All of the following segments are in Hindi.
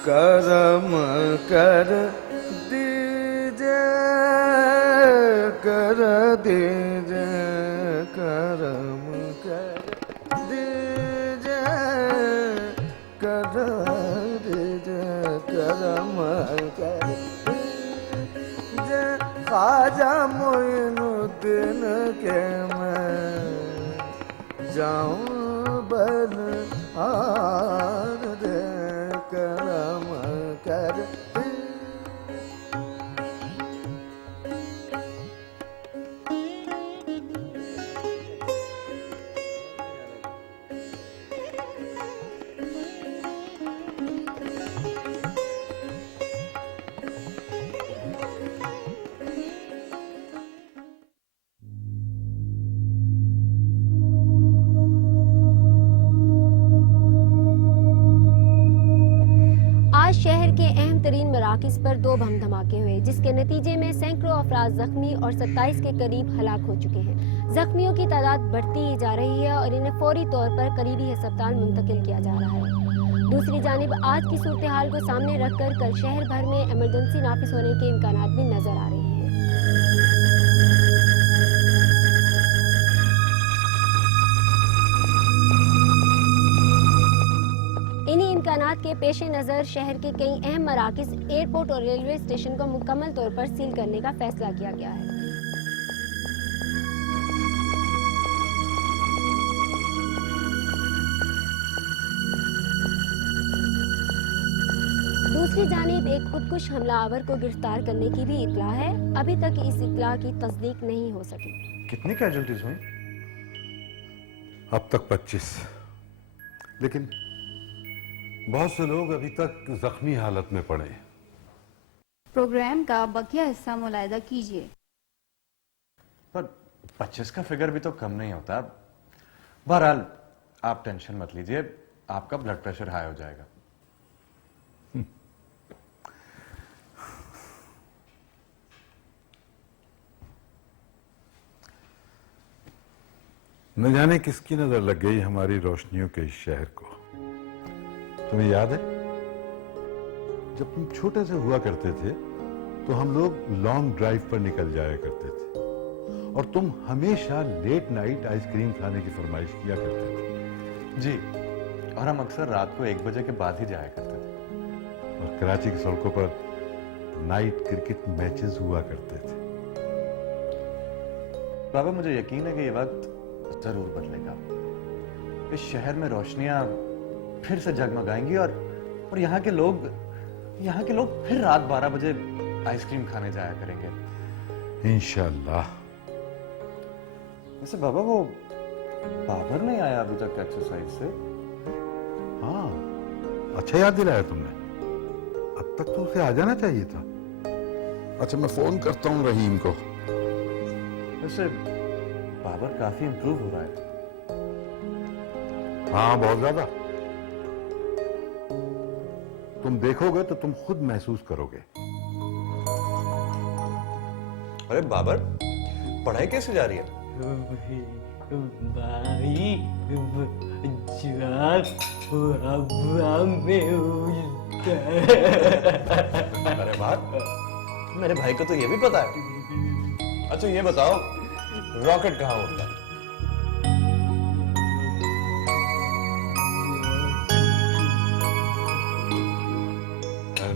करम कर दीजे, कर दीजे, करम कर दीजे, कर दीजे, करम कर दीजे। ख्वाजा मोइनुद्दीन के मैं जाऊं बन हार दे, करम कर दे। आज शहर के अहम तरीन मराकिज़ पर 2 बम धमाके हुए, जिसके नतीजे में सैकड़ों अफराद जख्मी और 27 के करीब हलाक हो चुके हैं। जख्मियों की तादाद बढ़ती ही जा रही है और इन्हें फौरी तौर पर करीबी अस्पताल मुंतकिल किया जा रहा है। दूसरी जानिब आज की सूरत हाल को सामने रखकर कल शहर भर में एमरजेंसी नाफिज होने के इम्कानात भी नजर आ रहे हैं। इन्हीं इम्कानात के पेश नज़र शहर के कई अहम मराकिज़, एयरपोर्ट और रेलवे स्टेशन को मुकम्मल तौर पर सील करने का फैसला किया गया है। दूसरी जानिब एक खुदकुश हमलावर को गिरफ्तार करने की भी इत्तला है। अभी तक इस इत्तला की तस्दीक नहीं हो सकी। कितनी कैजुअल्टीज हुई? अब तक 25, लेकिन बहुत से लोग अभी तक जख्मी हालत में पड़े हैं। प्रोग्राम का बकिया हिस्सा मुलायदा कीजिए। पर 25 का फिगर भी तो कम नहीं होता। बहरहाल आप टेंशन मत लीजिए, आपका ब्लड प्रेशर हाई हो जाएगा। न जाने किसकी नजर लग गई हमारी रोशनियों के इस शहर को। तुम्हें याद है जब तुम छोटे से हुआ करते थे तो हम लोग लॉन्ग ड्राइव पर निकल जाया करते थे और तुम हमेशा लेट नाइट आइसक्रीम खाने की फरमाइश किया करते थे। जी, और हम अक्सर रात को 1 बजे के बाद ही जाया करते थे। और कराची की सड़कों पर नाइट क्रिकेट मैचेस हुआ करते थे। बाबा, मुझे यकीन है कि ये वक्त जरूर बदलेगा। इस शहर में रोशनियां फिर से जगमगाएंगी और यहाँ के लोग फिर रात 12 बजे आइसक्रीम खाने जाया करेंगे इंशाल्लाह। वैसे बाबा, वो बाबर नहीं आया अभी तक एक्सरसाइज से? हाँ, अच्छा याद दिलाया तुमने। अब तक तो उसे आ जाना चाहिए था। अच्छा, मैं फोन करता हूँ रहीम को। वैसे बाबर काफी इंप्रूव हो रहा है। हाँ, बहुत ज्यादा। तुम देखोगे तो तुम खुद महसूस करोगे। अरे बाबर, पढ़ाई कैसे जा रही है? भाई अरे वाह, मेरे भाई को तो ये भी पता है। अच्छा ये बताओ, रॉकेट कहाँ उड़ता है?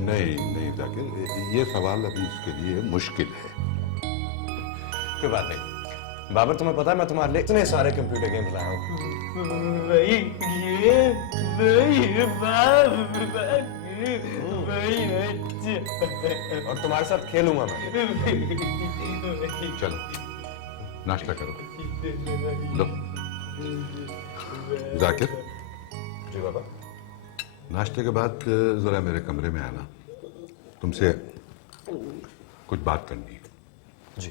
नहीं जाकिर, ये सवाल अभी इसके लिए मुश्किल है। कोई बात नहीं बाबर, तुम्हें पता है मैं तुम्हारे लिए इतने सारे कंप्यूटर गेम्स लाया हूँ। और तुम्हारे साथ खेलूंगा मैं। चलो नाश्ता करो। लो जाकिर। जी बाबा। नाश्ते के बाद जरा मेरे कमरे में आना, तुमसे कुछ बात करनी है। जी।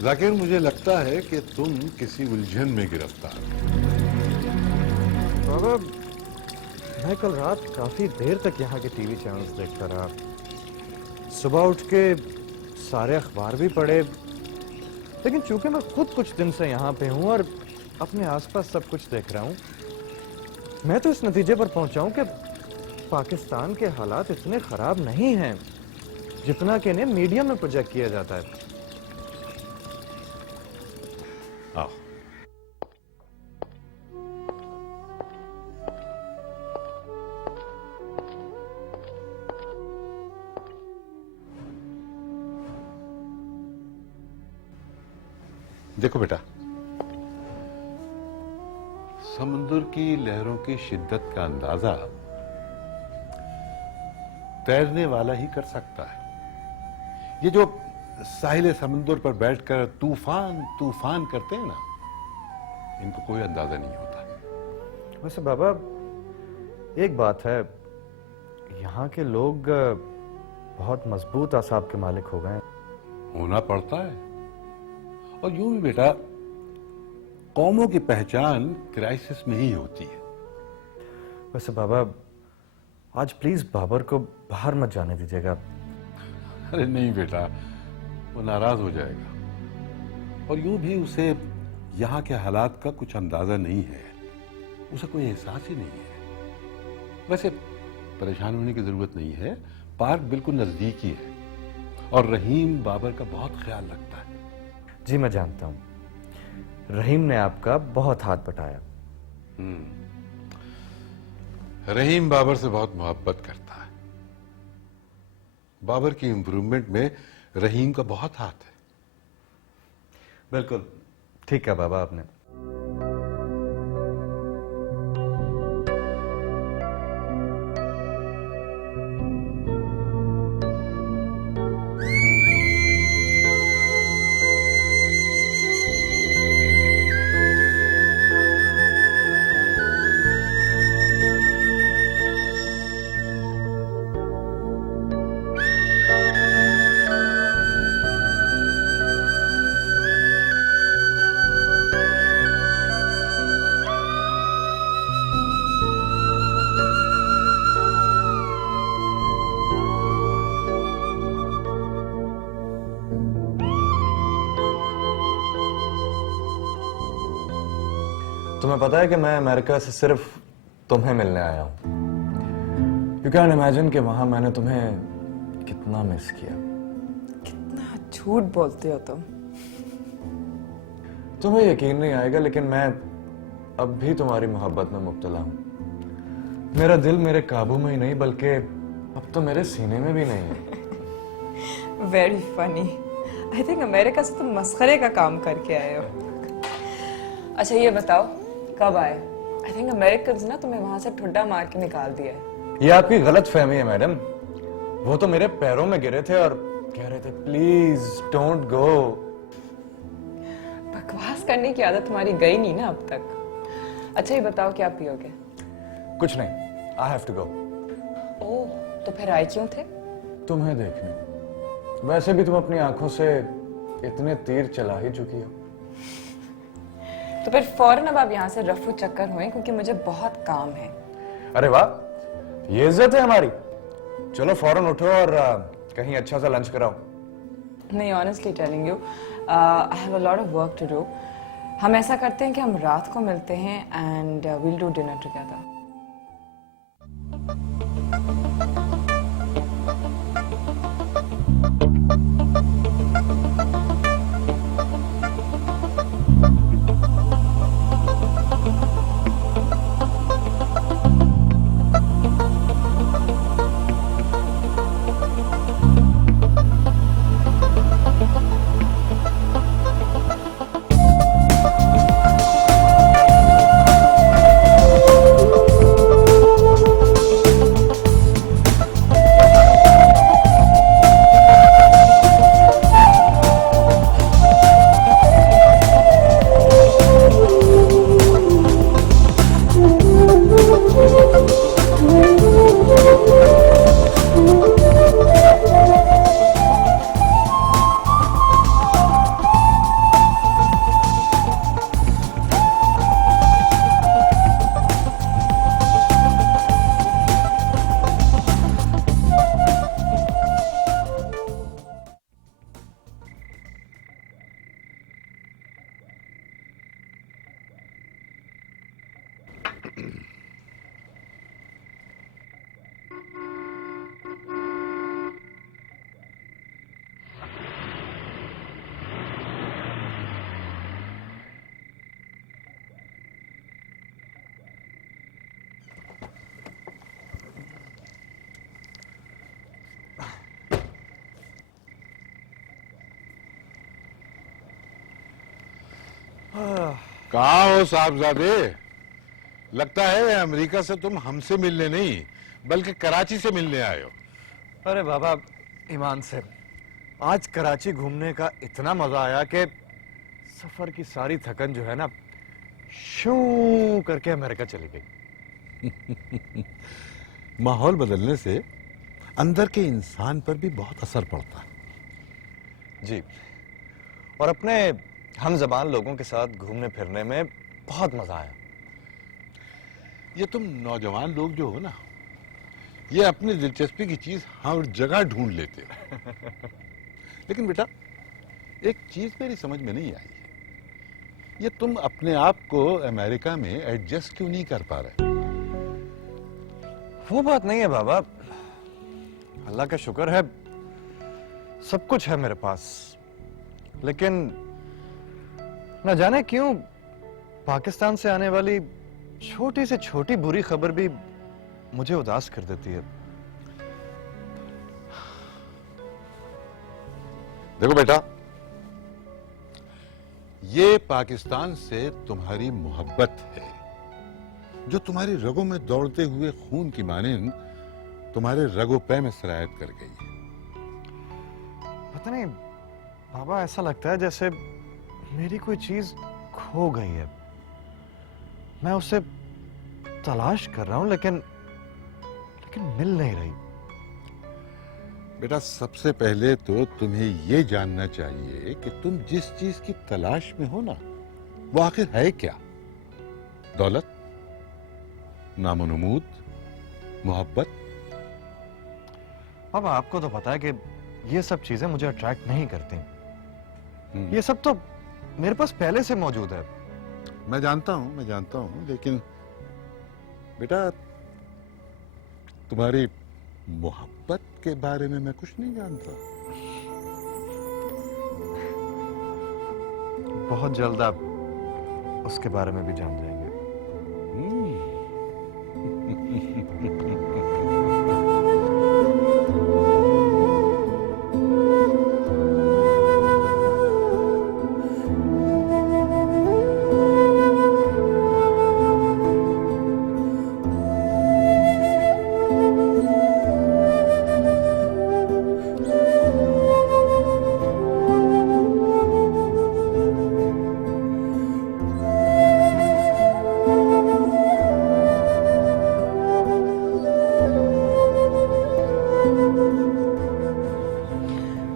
जाकिर, मुझे लगता है कि तुम किसी उलझन में गिरफ्तार हो। बाबा, मैं कल रात काफी देर तक यहाँ के टीवी चैनल्स देखता रहा। सुबह उठ के सारे अखबार भी पढ़े, लेकिन चूंकि मैं खुद कुछ दिन से यहाँ पे हूँ और अपने आसपास सब कुछ देख रहा हूँ, मैं तो इस नतीजे पर पहुंचा हूँ कि पाकिस्तान के हालात इतने खराब नहीं हैं जितना कि इन्हें मीडिया में प्रोजेक्ट किया जाता है। आओ। देखो बेटा, समुद्र की लहरों की शिद्दत का अंदाजा तैरने वाला ही कर सकता है। ये जो साहिल समुद्र पर बैठकर तूफान तूफान करते हैं ना, इनको कोई अंदाजा नहीं होता। वैसे बाबा, एक बात है, यहाँ के लोग बहुत मजबूत आसाब के मालिक हो गए। होना पड़ता है। और यूं भी बेटा, कौमों की पहचान क्राइसिस में ही होती है। वैसे बाबा, आज प्लीज बाबर को बाहर मत जाने दीजिएगा। अरे नहीं बेटा, वो नाराज हो जाएगा। और यूं भी उसे यहाँ के हालात का कुछ अंदाजा नहीं है, उसे कोई एहसास ही नहीं है। वैसे परेशान होने की जरूरत नहीं है, पार्क बिल्कुल नजदीक ही है और रहीम बाबर का बहुत ख्याल रखता है। जी मैं जानता हूँ, रहीम ने आपका बहुत हाथ बटाया। रहीम बाबर से बहुत मोहब्बत करता है। बाबर की इंप्रूवमेंट में रहीम का बहुत हाथ है। बिल्कुल ठीक है बाबा आपने। तुम्हें पता है कि मैं अमेरिका से सिर्फ तुम्हें मिलने आया हूं। यू कैन इमेजिन कि वहां मैंने तुम्हें कितना मिस किया। कितना झूठ बोलते हो तुम। तुम्हें यकीन नहीं आएगा, लेकिन मैं अब भी तुम्हारी मोहब्बत में मुब्तला हूं। मेरा दिल मेरे काबू में ही नहीं, बल्कि अब तो मेरे सीने में भी नहीं है। Very funny. I think America से तुम मस्खरे का काम करके आए हो। अच्छा ये बताओ, कब आए? आई थिंक अमेरिकन्स ना तुम्हें वहां से ठुड्डा मार के निकाल दिया है। ये आपकी गलत फहमी है मैडम। वो तो मेरे पैरों में गिरे थे और कह रहे थे प्लीज डोंट गो। बकवास करने की आदत तुम्हारी गई नहीं ना अब तक। अच्छा ये बताओ, क्या पियोगे? कुछ नहीं, आई हैव टू गो। ओह, तो फिर आए क्यों थे? तुम्हें देखने। वैसे भी तुम अपनी आंखों से इतने तीर चला ही चुकी हो। तो फिर फौरन अब आप यहाँ से रफू चक्कर हुए, क्योंकि मुझे बहुत काम है। अरे वाह, ये इज्जत है हमारी। चलो फौरन उठो और कहीं अच्छा सा लंच कराओ। नहीं, honestly telling you, I have a lot of work to do. हम ऐसा करते हैं कि हम रात को मिलते हैं and we'll do dinner together. कहाँ हो साहबजादे? लगता है अमेरिका से तुम हमसे मिलने नहीं बल्कि कराची से मिलने आए हो। अरे बाबा, ईमान से आज कराची घूमने का इतना मजा आया कि सफर की सारी थकन जो है ना शू करके अमेरिका चली गई। माहौल बदलने से अंदर के इंसान पर भी बहुत असर पड़ता है। जी, और अपने हम जबान लोगों के साथ घूमने फिरने में बहुत मजा आया। ये तुम नौजवान लोग जो हो ना, ये अपनी दिलचस्पी की चीज हर जगह ढूंढ लेते हो। लेकिन बेटा, एक चीज मेरी समझ में नहीं आई, ये तुम अपने आप को अमेरिका में एडजस्ट क्यों नहीं कर पा रहे? वो बात नहीं है बाबा, अल्लाह का शुक्र है सब कुछ है मेरे पास, लेकिन न जाने क्यों पाकिस्तान से आने वाली छोटी से छोटी बुरी खबर भी मुझे उदास कर देती है। देखो बेटा, ये पाकिस्तान से तुम्हारी मोहब्बत है जो तुम्हारी रगों में दौड़ते हुए खून की मानिंद तुम्हारे रगों पे में सरायत कर गई है। पता नहीं बाबा, ऐसा लगता है जैसे मेरी कोई चीज खो गई है। मैं उसे तलाश कर रहा हूं लेकिन मिल नहीं रही। बेटा, सबसे पहले तो तुम्हें ये जानना चाहिए कि तुम जिस चीज की तलाश में हो ना, वो आखिर है क्या? दौलत, नामो-नमूद, मोहब्बत? बाबा, आपको तो पता है कि ये सब चीजें मुझे अट्रैक्ट नहीं करती। ये सब तो मेरे पास पहले से मौजूद है। मैं जानता हूं, लेकिन बेटा, तुम्हारी मोहब्बत के बारे में मैं कुछ नहीं जानता। बहुत जल्द आप उसके बारे में भी जान जाएंगे।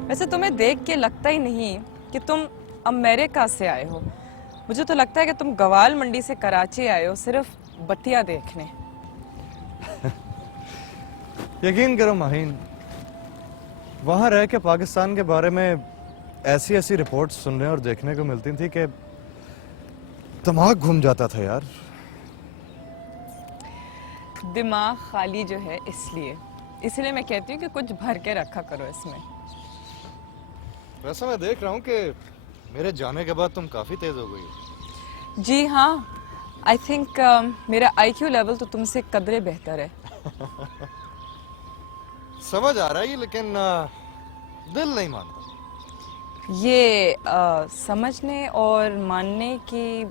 वैसे तुम्हें देख के लगता ही नहीं कि तुम अमेरिका से आए हो। मुझे तो लगता है कि तुम गवाल मंडी से कराची आए हो सिर्फ बत्तियां देखने। यकीन करो माहीन, वहां रह के पाकिस्तान के बारे में ऐसी ऐसी रिपोर्ट्स सुनने और देखने को मिलती थी कि दिमाग घूम जाता था यार। दिमाग खाली जो है इसलिए मैं कहती हूँ कि कुछ भर के रखा करो इसमें। वैसे मैं देख रहा हूँ कि मेरे जाने के बाद तुम काफी तेज हो गई हो। जी हाँ, आई थिंक मेरा IQ लेवल तो तुमसे कदरे बेहतर है। समझ आ रहा है, लेकिन दिल नहीं मानता। ये समझने और मानने की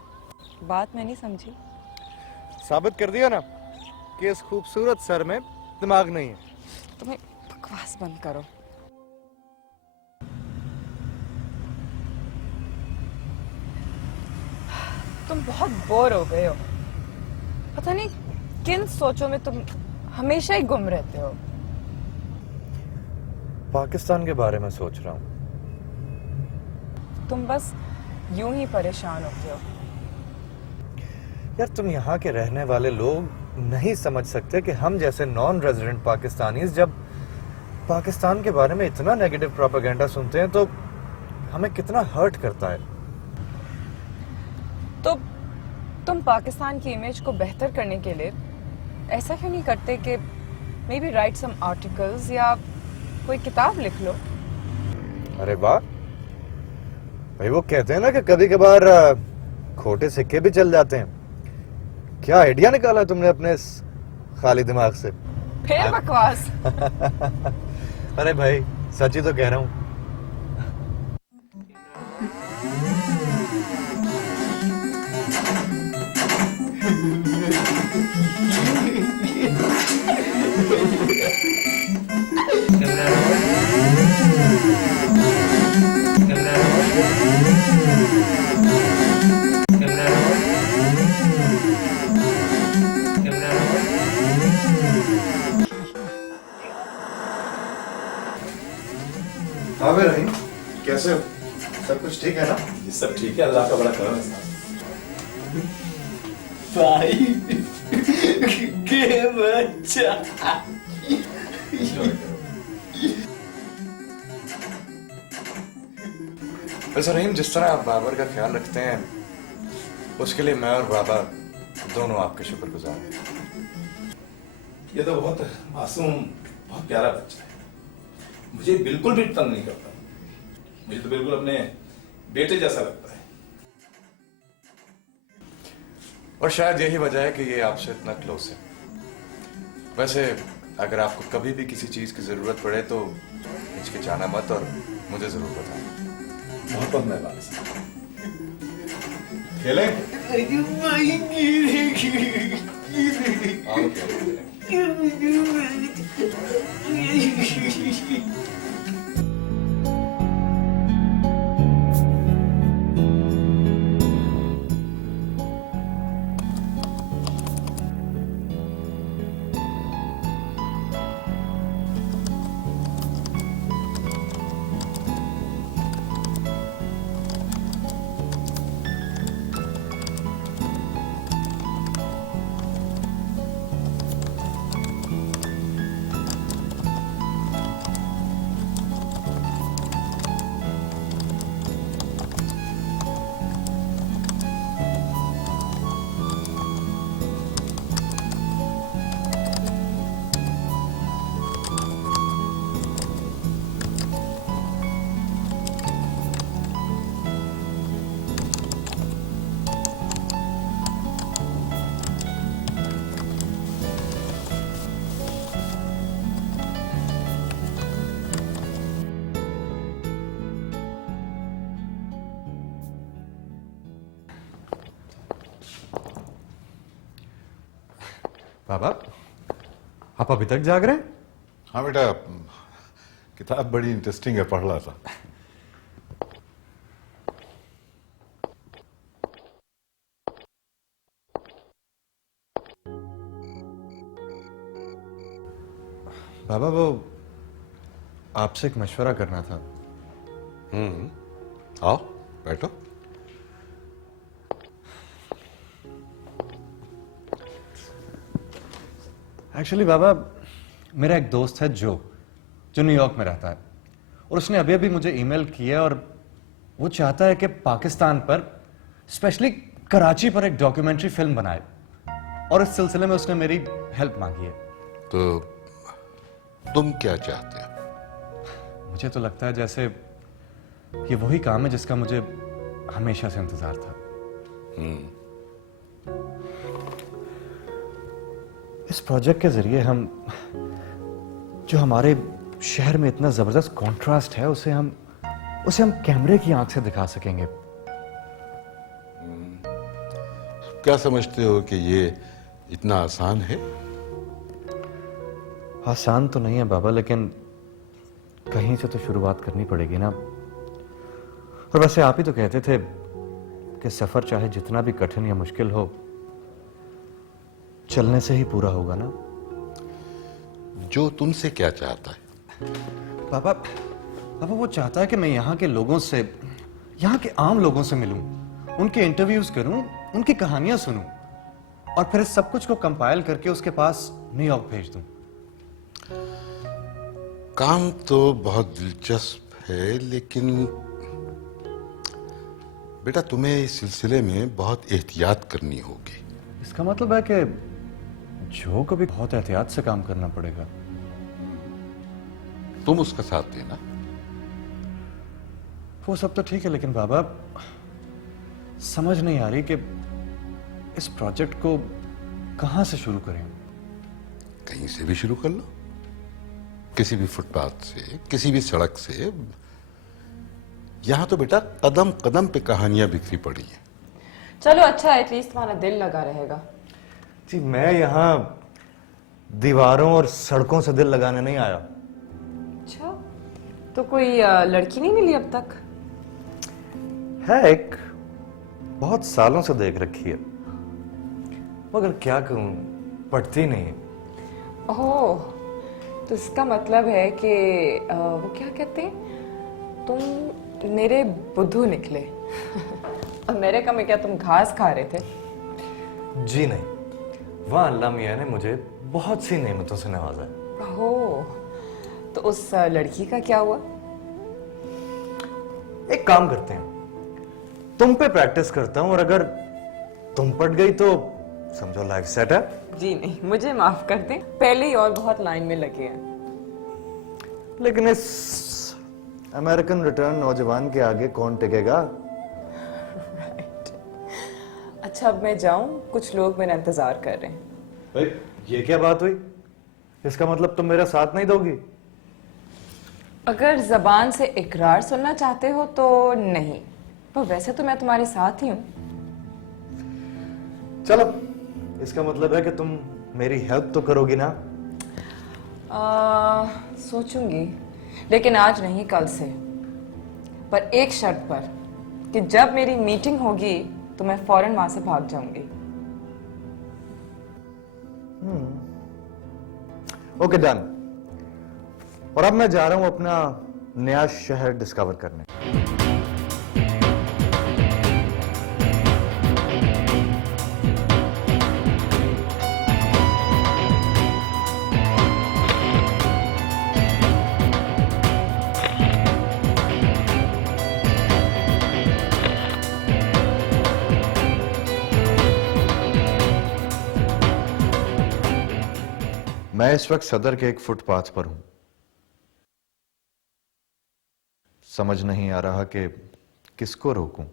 बात मैं नहीं समझी। साबित कर दिया ना कि इस खूबसूरत सर में दिमाग नहीं है। तुम्हें बकवास बंद करो। तुम बहुत बोर हो गए हो। पता नहीं किन सोचों में तुम हमेशा ही गुम रहते हो। पाकिस्तान के बारे में सोच रहा हूँ। तुम बस यूं ही परेशान होते हो। यार, तुम यहाँ के रहने वाले लोग नहीं समझ सकते कि हम जैसे नॉन रेजिडेंट पाकिस्तानीज जब पाकिस्तान के बारे में इतना नेगेटिव प्रोपेगेंडा सुनते हैं तो हमें कितना हर्ट करता है। तो तुम पाकिस्तान की इमेज को बेहतर करने के लिए ऐसा क्यों नहीं करते कि maybe write some articles या कोई किताब लिख लो? अरे वाह भाई, वो कहते हैं ना कि कभी कभार खोटे सिक्के भी चल जाते हैं। क्या आइडिया निकाला तुमने अपने इस खाली दिमाग से? फिर बकवास। अरे भाई, सच ही तो कह रहा हूँ। हाँ भाई रहीम, कैसे हो? सब कुछ ठीक है ना? ये सब ठीक है, अल्लाह का बड़ा करम है साहब। भाई के बच्चा वैसे रहीम, जिस तरह आप बाबर का ख्याल रखते हैं उसके लिए मैं और बाबा दोनों आपके शुक्रगुजार हैं। ये तो बहुत मासूम, बहुत प्यारा बच्चा है। मुझे बिल्कुल भी तंग नहीं करता। मुझे तो बिल्कुल अपने बेटे जैसा लगता है। और शायद यही वजह है कि ये आपसे इतना क्लोज है। वैसे अगर आपको कभी भी किसी चीज की जरूरत पड़े तो हिचकिचाना मत और मुझे जरूर बताएं। बहुत बहुत मेहरबान साहब। खेलें? आओ खेलें। बाबा, आप अभी तक जाग रहे हैं? हाँ बेटा, किताब बड़ी इंटरेस्टिंग है, पढ़ रहा था। बाबा, वो आपसे एक मशवरा करना था। आओ बैठो। एक्चुअली बाबा, मेरा एक दोस्त है जो न्यूयॉर्क में रहता है और उसने अभी अभी मुझे ईमेल किया और वो चाहता है कि पाकिस्तान पर, स्पेशली कराची पर एक डॉक्यूमेंट्री फिल्म बनाए और इस सिलसिले में उसने मेरी हेल्प मांगी है। तो तुम क्या चाहते हो? मुझे तो लगता है जैसे ये वही काम है जिसका मुझे हमेशा से इंतजार था। इस प्रोजेक्ट के जरिए हम जो हमारे शहर में इतना जबरदस्त कॉन्ट्रास्ट है उसे हम कैमरे की आंख से दिखा सकेंगे। क्या समझते हो कि ये इतना आसान है? आसान तो नहीं है बाबा, लेकिन कहीं से तो शुरुआत करनी पड़ेगी ना। और वैसे आप ही तो कहते थे कि सफर चाहे जितना भी कठिन या मुश्किल हो, चलने से ही पूरा होगा ना। जो तुमसे क्या चाहता है? पापा वो चाहता है कि मैं यहाँ के लोगों से, यहाँ के आम लोगों से मिलूं, उनके इंटरव्यूज करूं, उनकी कहानियां सुनूं और फिर इस सब कुछ को कंपाइल करके उसके पास न्यूयॉर्क भेज दूं। काम तो बहुत दिलचस्प है, लेकिन बेटा तुम्हें इस सिलसिले में बहुत एहतियात करनी होगी। इसका मतलब है कि जो को भी बहुत एहतियात से काम करना पड़ेगा। तुम उसका साथ देना। वो सब तो ठीक है, लेकिन बाबा समझ नहीं आ रही कि इस प्रोजेक्ट को कहां से शुरू करें। कहीं से भी शुरू कर लो, किसी भी फुटपाथ से, किसी भी सड़क से। यहां तो बेटा कदम कदम पे कहानियां बिखरी पड़ी हैं। चलो अच्छा, एटलीस्ट तुम्हारा दिल लगा रहेगा। जी, मैं यहाँ दीवारों और सड़कों से दिल लगाने नहीं आया। अच्छा, तो कोई लड़की नहीं मिली अब तक? है एक, बहुत सालों से देख रखी है, मगर क्या कहूं, पटती नहीं है। ओह, तो इसका मतलब है कि वो क्या कहते हैं, तुम मेरे बुद्धू निकले। अमेरिका में क्या तुम घास खा रहे थे? जी नहीं, वहाँ अल्लाह मियाँ ने मुझे बहुत सी नेमतों से नवाजा है। ओह, तो उस लड़की का क्या हुआ? एक काम करते हैं, तुम पे प्रैक्टिस करता हूँ और अगर तुम पट गई तो समझो लाइफ सेट है। जी नहीं, मुझे माफ कर दें, पहले ही और बहुत लाइन में लगे हैं। लेकिन इस अमेरिकन रिटर्न नौजवान के आगे कौन टिकेगा? अच्छा, अब मैं जाऊं, कुछ लोग मेरा इंतजार कर रहे हैं। भाई, ये क्या बात हुई? इसका मतलब तुम मेरा साथ नहीं दोगी? अगर जबान से इकरार सुनना चाहते हो तो नहीं, पर वैसे तो मैं तुम्हारे साथ ही हूँ। चलो, इसका मतलब है कि तुम मेरी हेल्प तो करोगी ना? सोचूंगी, लेकिन आज नहीं, कल से। पर एक शर्त पर, कि जब मेरी मीटिंग होगी तो मैं फौरन वहां से भाग जाऊंगी। Okay, done. और अब मैं जा रहा हूं अपना नया शहर डिस्कवर करने। मैं इस वक्त सदर के एक फुटपाथ पर हूं। समझ नहीं आ रहा कि किसको रोकूं,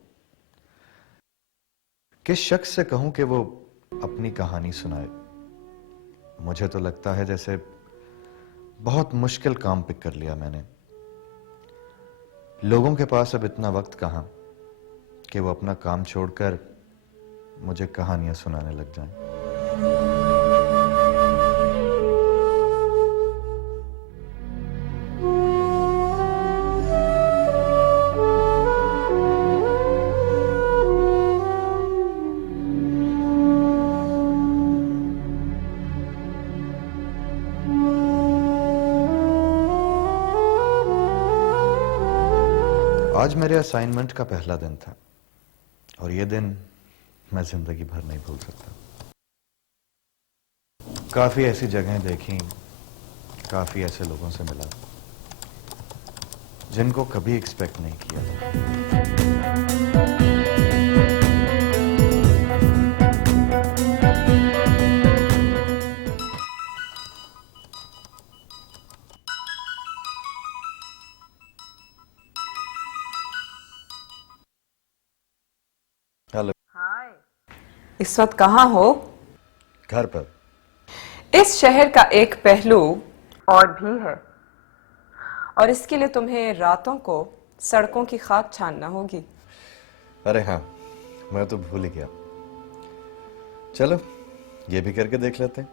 किस शख्स से कहूं कि वो अपनी कहानी सुनाए। मुझे तो लगता है जैसे बहुत मुश्किल काम पिक कर लिया मैंने। लोगों के पास अब इतना वक्त कहां कि वो अपना काम छोड़कर मुझे कहानियां सुनाने लग जाएं। आज मेरे असाइनमेंट का पहला दिन था और ये दिन मैं जिंदगी भर नहीं भूल सकता। काफी ऐसी जगहें देखी, काफी ऐसे लोगों से मिला जिनको कभी एक्सपेक्ट नहीं किया था। हेलो। हाय, इस वक्त कहाँ हो? घर पर। इस शहर का एक पहलू और भी है, और इसके लिए तुम्हें रातों को सड़कों की खाक छानना होगी। अरे हाँ, मैं तो भूल ही गया। चलो, ये भी करके देख लेते हैं।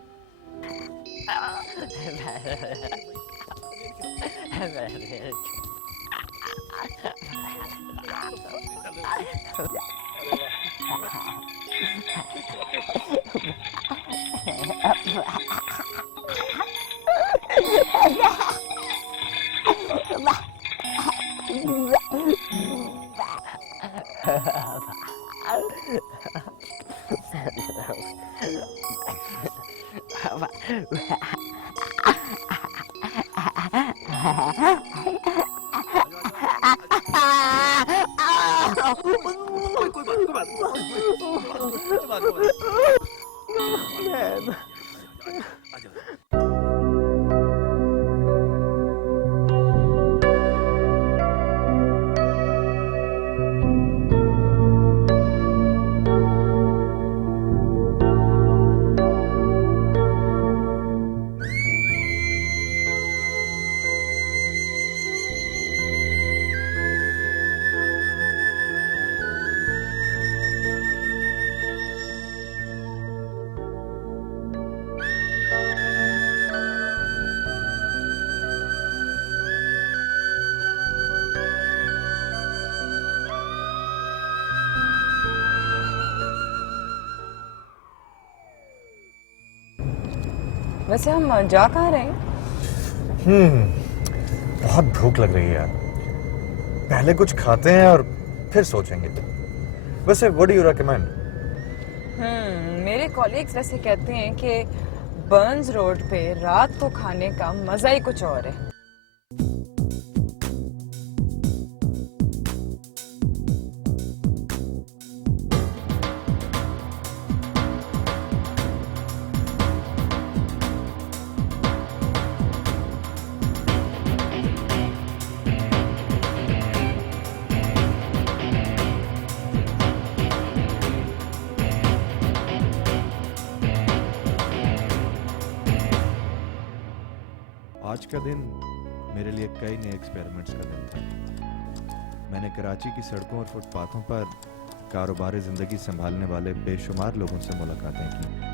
वैसे हम जा कहाँ रहे हैं? बहुत भूख लग रही है यार। पहले कुछ खाते हैं और फिर सोचेंगे। वैसे व्हाट डू यू रिकमेंड? मेरे कॉलीग्स वैसे कहते हैं कि बर्न्स रोड पे रात को खाने का मजा ही कुछ और है। आज का दिन मेरे लिए कई नए एक्सपेरिमेंट्स का दिन था। मैंने कराची की सड़कों और फुटपाथों पर कारोबारी जिंदगी संभालने वाले बेशुमार लोगों से मुलाकातें की।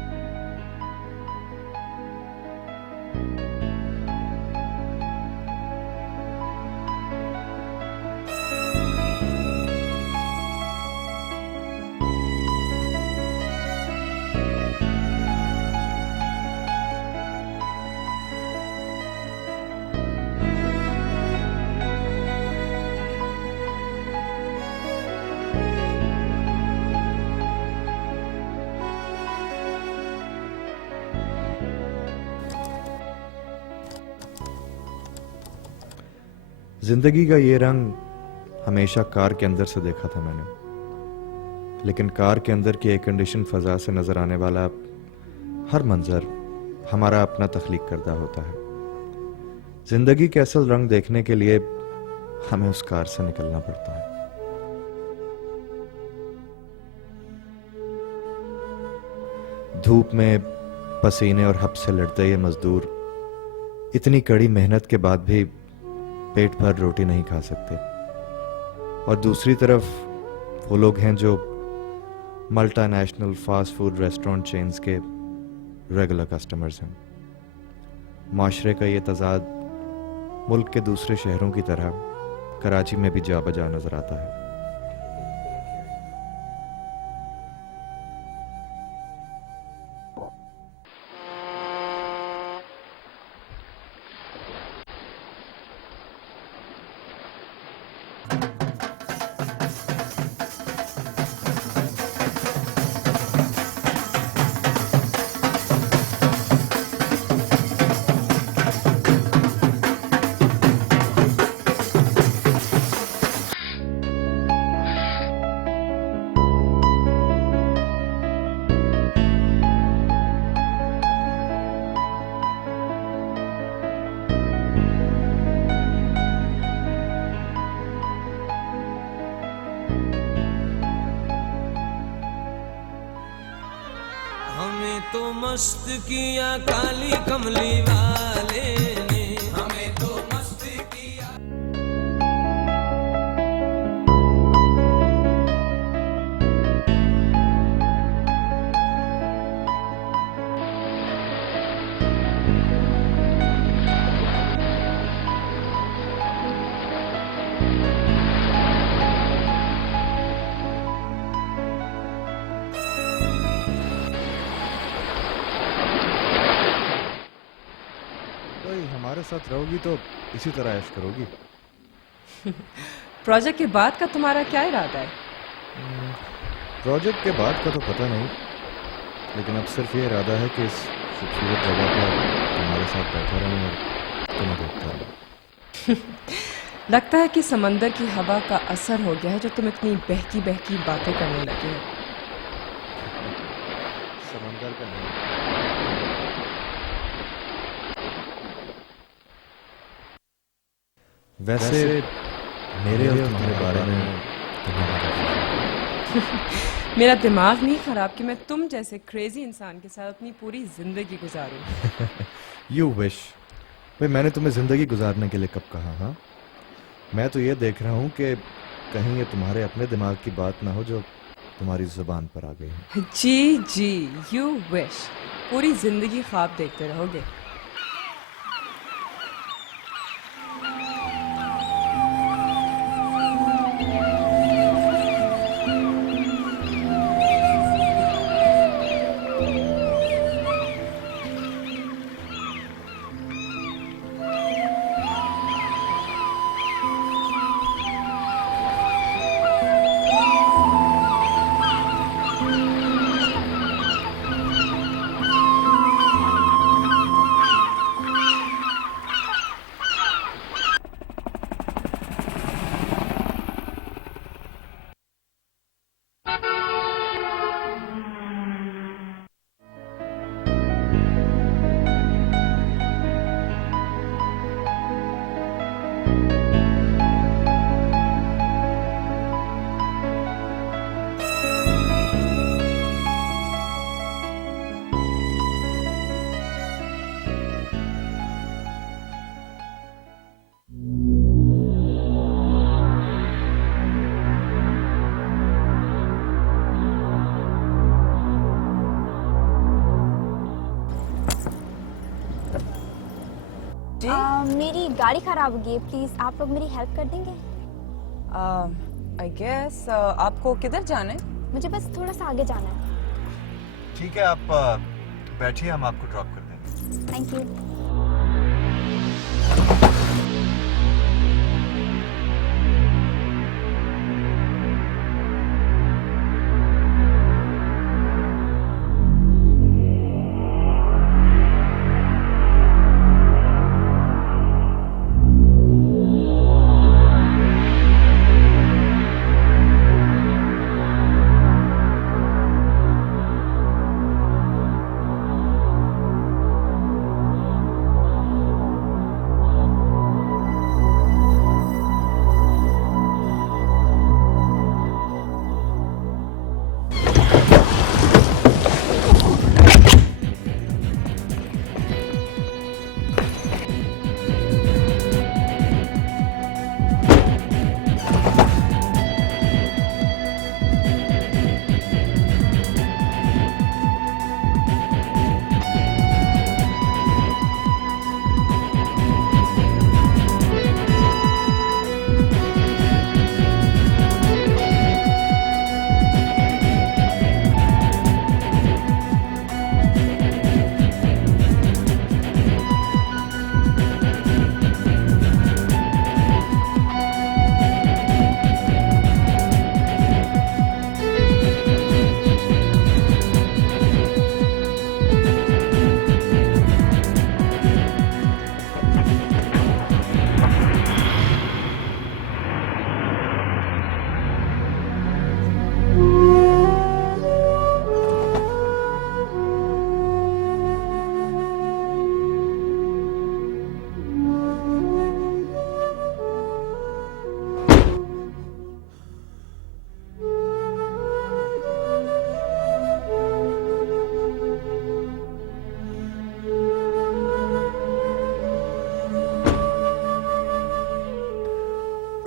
जिंदगी का ये रंग हमेशा कार के अंदर से देखा था मैंने, लेकिन कार के अंदर की एयर कंडीशन फजा से नजर आने वाला हर मंजर हमारा अपना तख्लीक करदा होता है। जिंदगी के असल रंग देखने के लिए हमें उस कार से निकलना पड़ता है। धूप में पसीने और हब से लड़ते ये मजदूर इतनी कड़ी मेहनत के बाद भी पेट भर रोटी नहीं खा सकते, और दूसरी तरफ वो लोग हैं जो multinational fast food restaurant chains के रेगुलर कस्टमर्स हैं। माशरे का ये तजाद मुल्क के दूसरे शहरों की तरह कराची में भी जा बजा नजर आता है। हमें तो मस्त किया काली कमली वाले ने, हमें तो मस्त किया। हमारे साथ रहोगी तो इसी तरह ऐश करोगी। प्रोजेक्ट के बाद का तुम्हारा क्या इरादा है? प्रोजेक्ट के बाद का तो पता नहीं, लेकिन अब सिर्फ ये इरादा है कि इस खूबसूरत जगह पर तुम्हारे साथ बैठा रहूं और तुम्हें देखता रहूं। लगता है कि समंदर की हवा का असर हो गया है जो तुम इतनी बहकी बहकी बातें करने लगे हो। समंदर का नहीं, वैसे मेरे और तुम्हारे बारे में मेरा दिमाग नहीं खराब कि मैं तुम जैसे क्रेजी इंसान के साथ अपनी पूरी जिंदगी गुजारूं। You wish. भाई मैंने तुम्हें जिंदगी गुजारने के लिए कब कहा? हाँ, मैं तो ये देख रहा हूँ कि कहीं ये तुम्हारे अपने दिमाग की बात ना हो जो तुम्हारी जुबान पर आ गई है। जी जी, यू विश। पूरी जिंदगी ख्वाब देखते रहोगे। जी मेरी गाड़ी खराब हो गई है, प्लीज आप लोग मेरी हेल्प कर देंगे? आई गेस आपको किधर जाना है? मुझे बस थोड़ा सा आगे जाना है। ठीक है, आप बैठिए, हम आपको ड्रॉप कर देंगे। Thank you.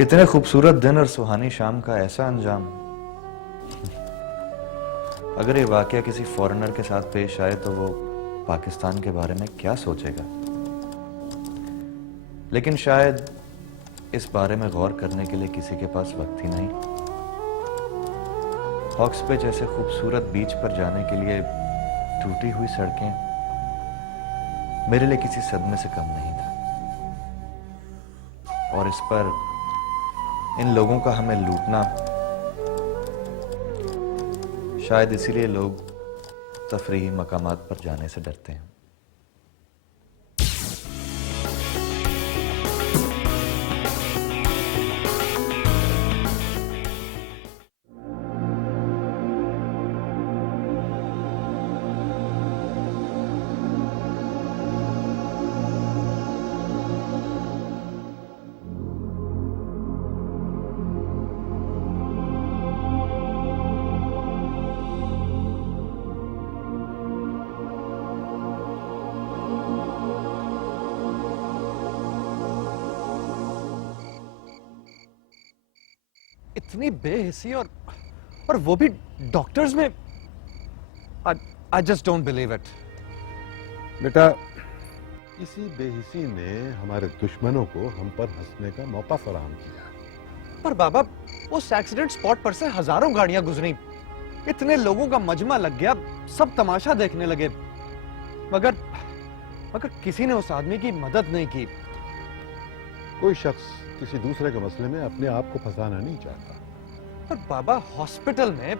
इतने खूबसूरत दिन और सुहानी शाम का ऐसा अंजाम। अगर ये वाकया किसी फॉरेनर के साथ पेश आए तो वो पाकिस्तान के बारे में क्या सोचेगा। लेकिन शायद इस बारे में गौर करने के लिए किसी के पास वक्त ही नहीं। हॉक्स पे जैसे खूबसूरत बीच पर जाने के लिए टूटी हुई सड़कें मेरे लिए किसी सदमे से कम नहीं था। और इस पर इन लोगों का हमें लूटना, शायद इसीलिए लोग तफरीही मकामात पर जाने से डरते हैं। इतनी बेहिसी और वो भी डॉक्टर्स में। I just don't believe it. बेटा, इसी बेहिसी ने हमारे दुश्मनों को हम पर हंसने का मौका फराहम किया। पर बाबा, उस एक्सीडेंट स्पॉट पर से हजारों गाड़ियां गुजरी, इतने लोगों का मजमा लग गया, सब तमाशा देखने लगे, मगर किसी ने उस आदमी की मदद नहीं की। कोई शख्स किसी दूसरे के मसले में अपने आप को फंसाना नहीं चाहता। पर बाबा, हॉस्पिटल में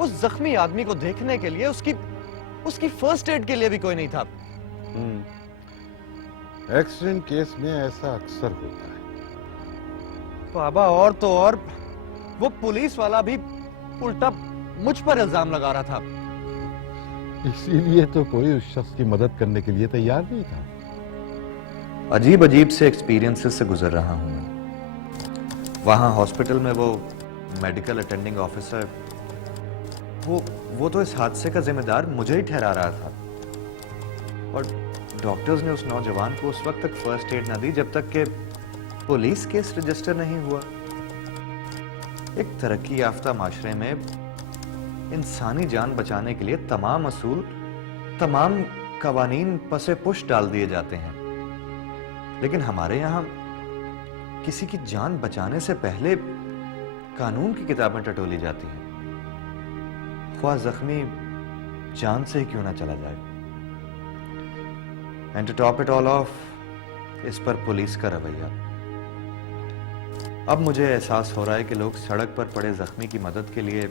उस जख्मी आदमी को देखने के लिए उसकी फर्स्ट एड के लिए भी कोई नहीं था। एक्सीडेंट केस में ऐसा अक्सर होता है बाबा। और तो और वो पुलिस वाला भी उल्टा मुझ पर इल्जाम लगा रहा था। इसीलिए तो कोई उस शख्स की मदद करने के लिए तैयार नहीं था। अजीब अजीब से एक्सपीरियंसेस से गुजर रहा हूं मैं। वहां हॉस्पिटल में वो मेडिकल अटेंडिंग ऑफिसर, वो तो इस हादसे का जिम्मेदार मुझे ही ठहरा रहा था। और डॉक्टर्स ने उस नौजवान को उस वक्त तक फर्स्ट एड ना दी जब तक कि पुलिस केस रजिस्टर नहीं हुआ। एक तरक्की याफ्ता माशरे में इंसानी जान बचाने के लिए तमाम असूल, तमाम कवानीन पसे पुश डाल दिए जाते हैं। लेकिन हमारे यहाँ किसी की जान बचाने से पहले कानून की किताबें टटोली जाती हैं, ख्वाह जख्मी जान से ही क्यों ना चला जाए। And to top it all off, इस पर पुलिस का रवैया। अब मुझे एहसास हो रहा है कि लोग सड़क पर पड़े जख्मी की मदद के लिए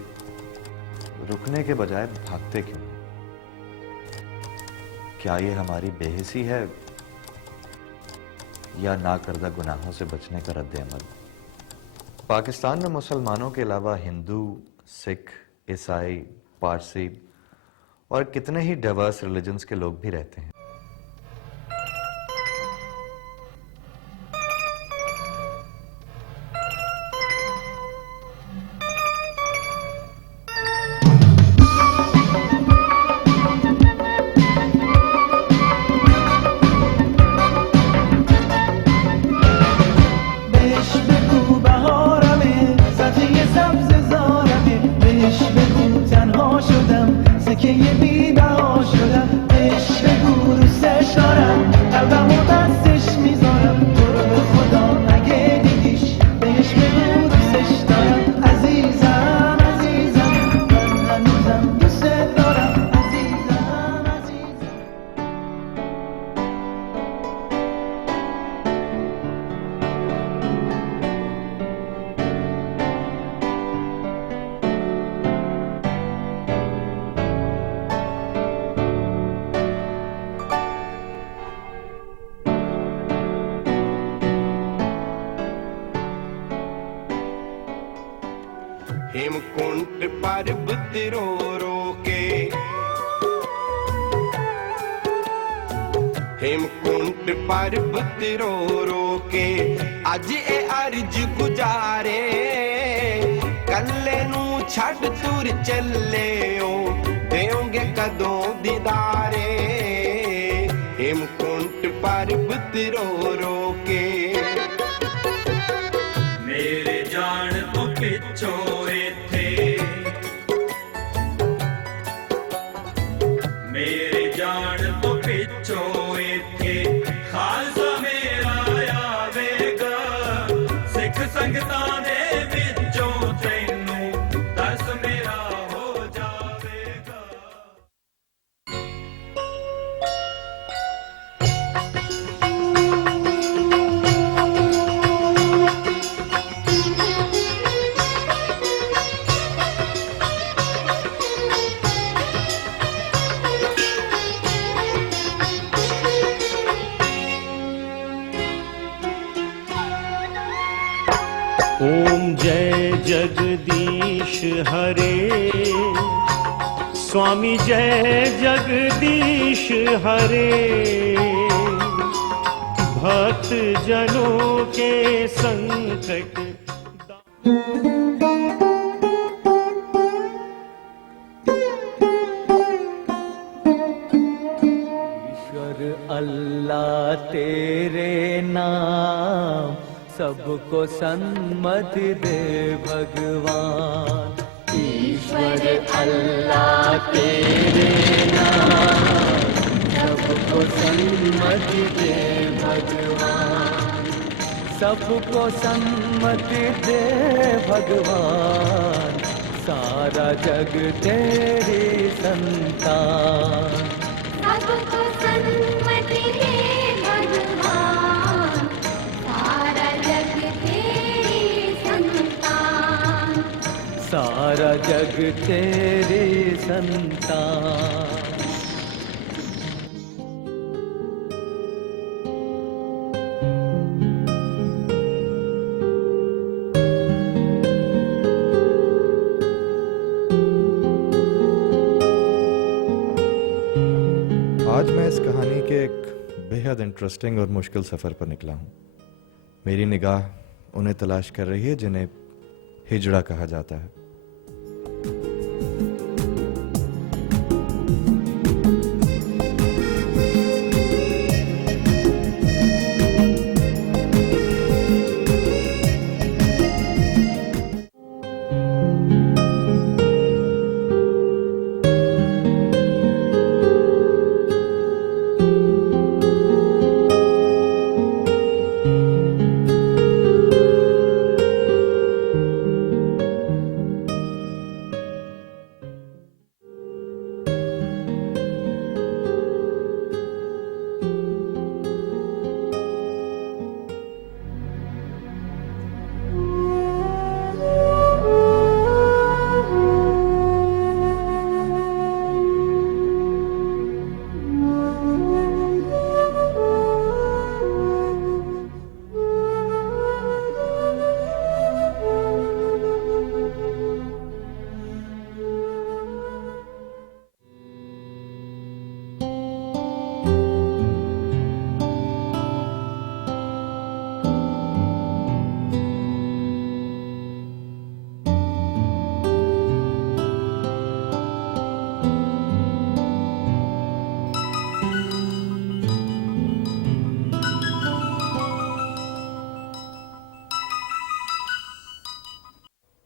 रुकने के बजाय भागते क्यों? क्या ये हमारी बेहिसी है या नाकर्दा गुनाहों से बचने का रद्द-ए-अमल? पाकिस्तान में मुसलमानों के अलावा हिंदू, सिख, ईसाई, पारसी और कितने ही डाइवर्स रिलीजन्स के लोग भी रहते हैं। हेमकुंट पर्वत रो रो के, हेमकुंट पर्वत रो रो के अज ए अर्ज गुजारे, कल्ले नू छड़ तुर चले ओ देओगे कदों दीदारे। हेमकुंट पर्वत रो रो के मेरे जान तो पिछो ओम जय जगदीश हरे, स्वामी जय जगदीश हरे। भक्त जनों के संकट ईश्वर अल्लाह तेरे नाम सबको सन्मति दे भगवान। ईश्वर अल्लाह तेरे नाम सबको सन्मति दे भगवान, सबको सन्मति दे भगवान। सारा जग तेरी संतान, सबको सन्मति दे भगवान। सारा जग तेरी संतान, सारा जग तेरी संतान। आज मैं इस कहानी के एक बेहद इंटरेस्टिंग और मुश्किल सफ़र पर निकला हूँ। मेरी निगाह उन्हें तलाश कर रही है जिन्हें हिजड़ा कहा जाता है।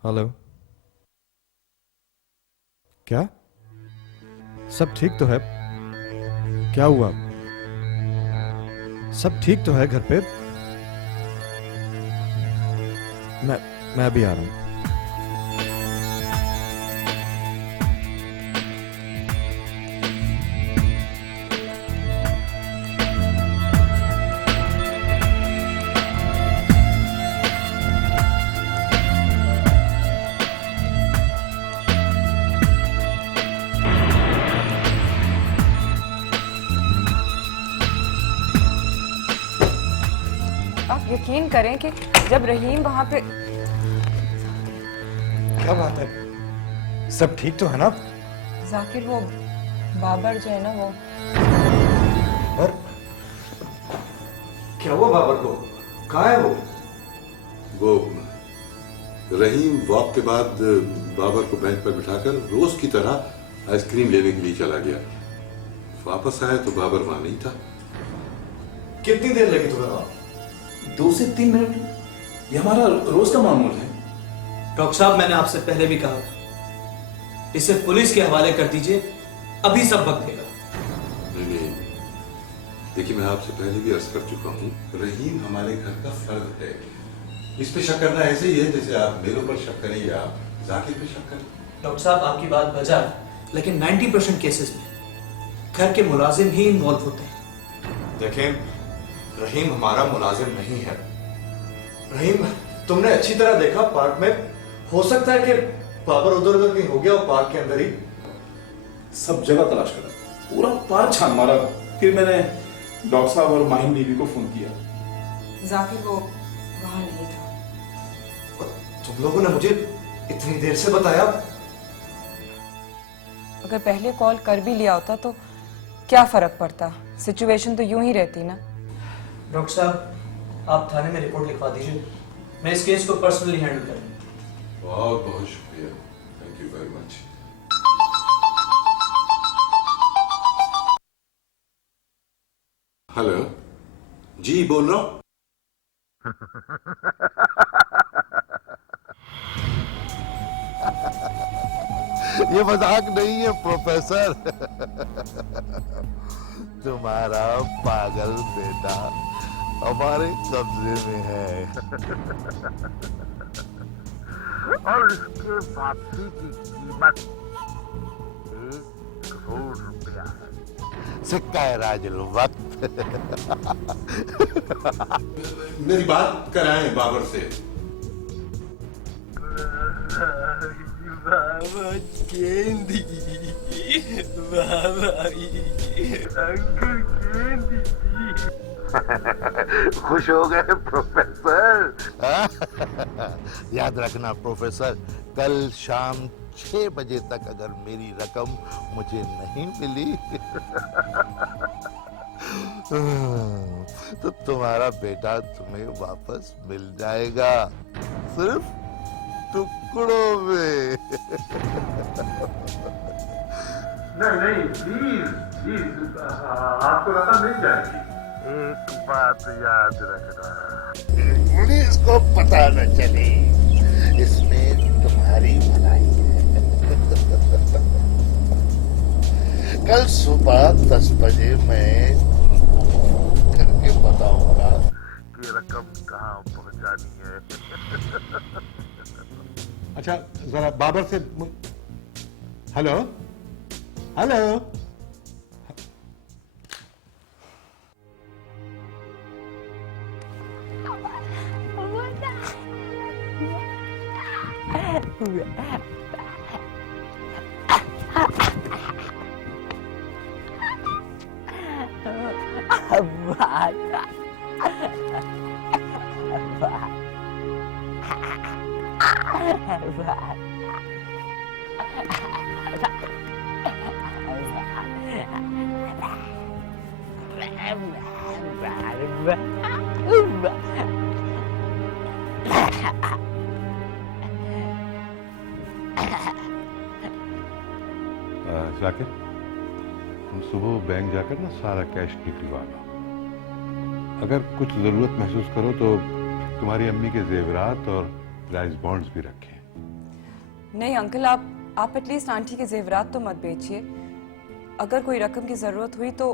हेलो, क्या सब ठीक तो है? क्या हुआ? सब ठीक तो है घर पे? मैं अभी आ रहा हूं। आप यकीन करें कि जब रहीम वहां पे, क्या बात है? सब ठीक तो है ना? जाकिर वो बाबर जो है ना वो, और क्या हुआ बाबर को? कहाँ है वो? रहीम वॉक के बाद बाबर को बेंच पर बिठाकर रोज की तरह आइसक्रीम लेने के लिए चला गया। वापस आया तो बाबर वहां नहीं था। कितनी देर लगी तुम्हें वहां? 2 से 3 मिनट, ये हमारा रोज का मामूल है। डॉक्टर साहब, मैंने आपसे पहले भी कहा था, इसे पुलिस के हवाले कर दीजिए, अभी सब वक्त देगा। नहीं, देखिए मैं आपसे पहले भी अर्ज कर चुका हूँ, रहीम हमारे घर का फर्द है। इस पे शक करना ऐसे ही है जैसे आप मेरे ऊपर शक करें या जाकिर पे शक करें। डॉक्टर साहब, आपकी बात बजा है, लेकिन 90% केसेस में घर के मुलाजिम ही इन्वॉल्व होते हैं। देखें, रहीम हमारा मुलाजिम नहीं है। रहीम, तुमने अच्छी तरह देखा पार्क में? हो सकता है कि बाबर उधर उधर कहीं हो गया और पार्क के अंदर ही। सब जगह तलाश करा, पूरा पार्क छान मारा। फिर मैंने डॉक्टर साहब और माहिम बीबी को फोन किया। जाकिर वो वहां नहीं था। तुम लोगों ने मुझे इतनी देर से बताया? अगर पहले कॉल कर भी लिया होता तो क्या फर्क पड़ता? सिचुएशन तो यूं ही रहती ना। डॉक्टर साहब, आप थाने में रिपोर्ट लिखवा दीजिए, मैं इस केस को पर्सनली हैंडल करूंगा। बहुत बहुत शुक्रिया, thank you very much. Hello जी, बोल रहा हूं। ये मजाक नहीं है प्रोफेसर। तुम्हारा पागल बेटा हमारे कब्जे में है और इसके वापसी की कीमत 1 करोड़ रुपया है। सिक्का राजुल वक्त। मेरी बात कराएं बाबर से। बाबा केंदी, बाबा अंकल केंदी। खुश हो गए प्रोफेसर? याद रखना प्रोफेसर, कल शाम 6 बजे तक अगर मेरी रकम मुझे नहीं मिली तो तुम्हारा बेटा तुम्हें वापस मिल जाएगा, सिर्फ टुकड़ों में। नहीं प्लीज आपको रकम मिल जाएगी। एक बात याद रखना, पुलिस को पता न चले, इसमें तुम्हारी भलाई है। कल सुबह 10 बजे मैं करके बताऊंगा कि रकम कहाँ पहुंचानी है। अच्छा, जरा बाबर से। हेलो हेलो, जाकिर, तुम सुबह बैंक जाकर ना सारा कैश निकलवा लो। अगर कुछ जरूरत महसूस करो तो तुम्हारी अम्मी के जेवरात और प्राइस बॉन्ड्स भी रखें। नहीं अंकल, आप एटलीस्ट आंटी के जेवरात तो मत बेचिए। अगर कोई रकम की जरूरत हुई तो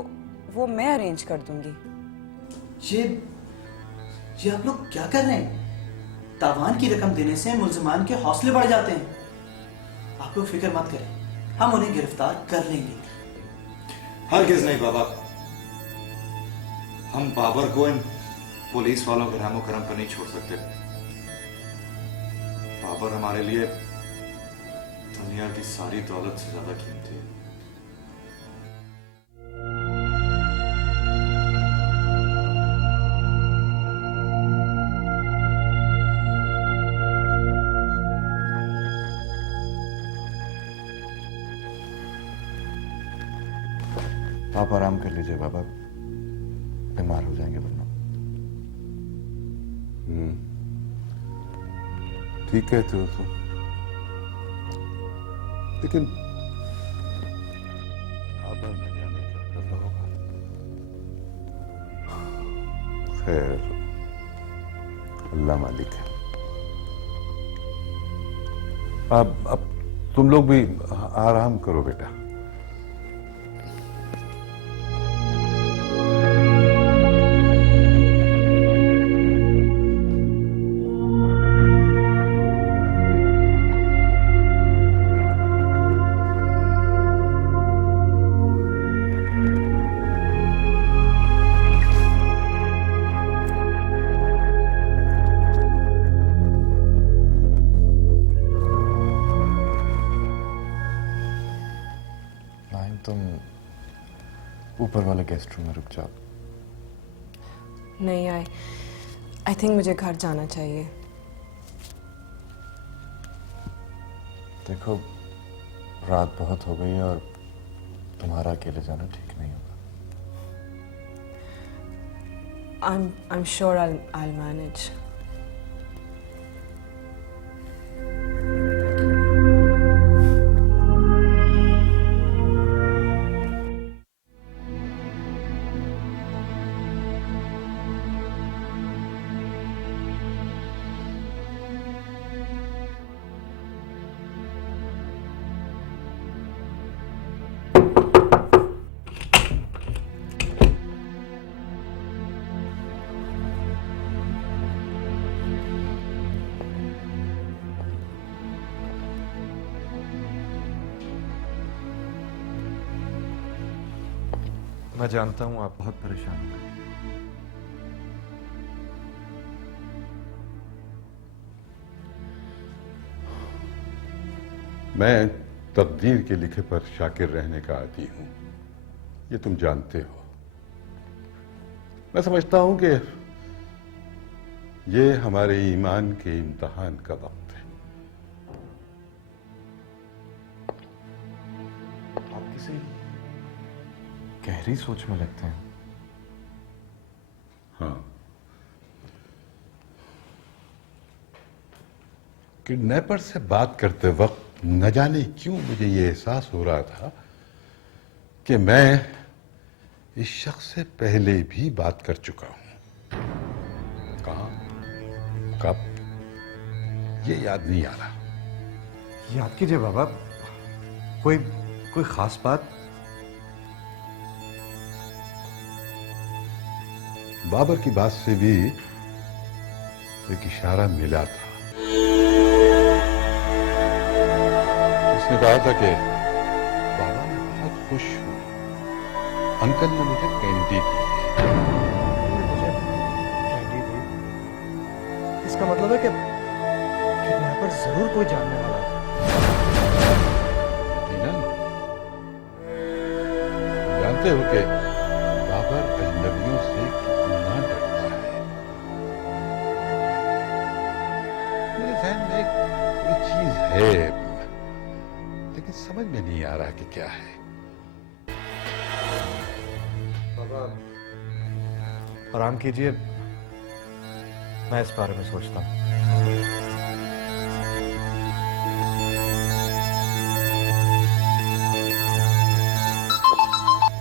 वो मैं अरेंज कर दूंगी। ये आप लोग क्या कर रहे हैं? तावान की रकम देने से मुल्जिमान के हौसले बढ़ जाते हैं। आप लोग फिक्र मत करें, हम उन्हें गिरफ्तार कर लेंगे। हरगिज़ नहीं बाबा, हम बाबर को इन पुलिस वालों के रहमो करम पर नहीं छोड़ सकते। बाबर हमारे लिए दुनिया की सारी दौलत से ज्यादा कीमती है। आप आराम कर लीजिए बाबा, बीमार हो जाएंगे वरना। ठीक कहते हो तुम, लेकिन बाबर न जाने क्या कर रहा होगा। खैर, अल्लाह मालिक है। अब तुम लोग भी आराम करो बेटा। तुम ऊपर वाले गेस्ट रूम में रुक जाओ। नहीं, आई थिंक मुझे घर जाना चाहिए। देखो, रात बहुत हो गई है और तुम्हारा अकेले जाना ठीक नहीं होगा। I'm sure I'll manage. मैं जानता हूं आप बहुत परेशान हैं। मैं तकदीर के लिखे पर शाकिर रहने का आदी हूं, ये तुम जानते हो। मैं समझता हूं कि ये हमारे ईमान के इम्तिहान का वक्त है। आप किसी गहरी सोच में लगते हैं। हाँ, किडनैपर से बात करते वक्त न जाने क्यों मुझे ये एहसास हो रहा था कि मैं इस शख्स से पहले भी बात कर चुका हूं। कहां, कब, ये याद नहीं आ रहा। याद कीजिए बाबा, कोई खास बात? बाबर की बात से भी एक इशारा मिला था। उसने कहा था कि बाबा मैं बहुत खुश हूं, अंकल ने मुझे कैंडी दी। कैंडी दी? इसका मतलब है कि किडनैपर जरूर कोई जानने वाला है। जानते हो कि बाबर अजनबियों से कितना डरता है। मेरे ज़हन में कोई चीज है, लेकिन समझ में नहीं आ रहा कि क्या है। बाबा आराम कीजिए, मैं इस बारे में सोचता हूं।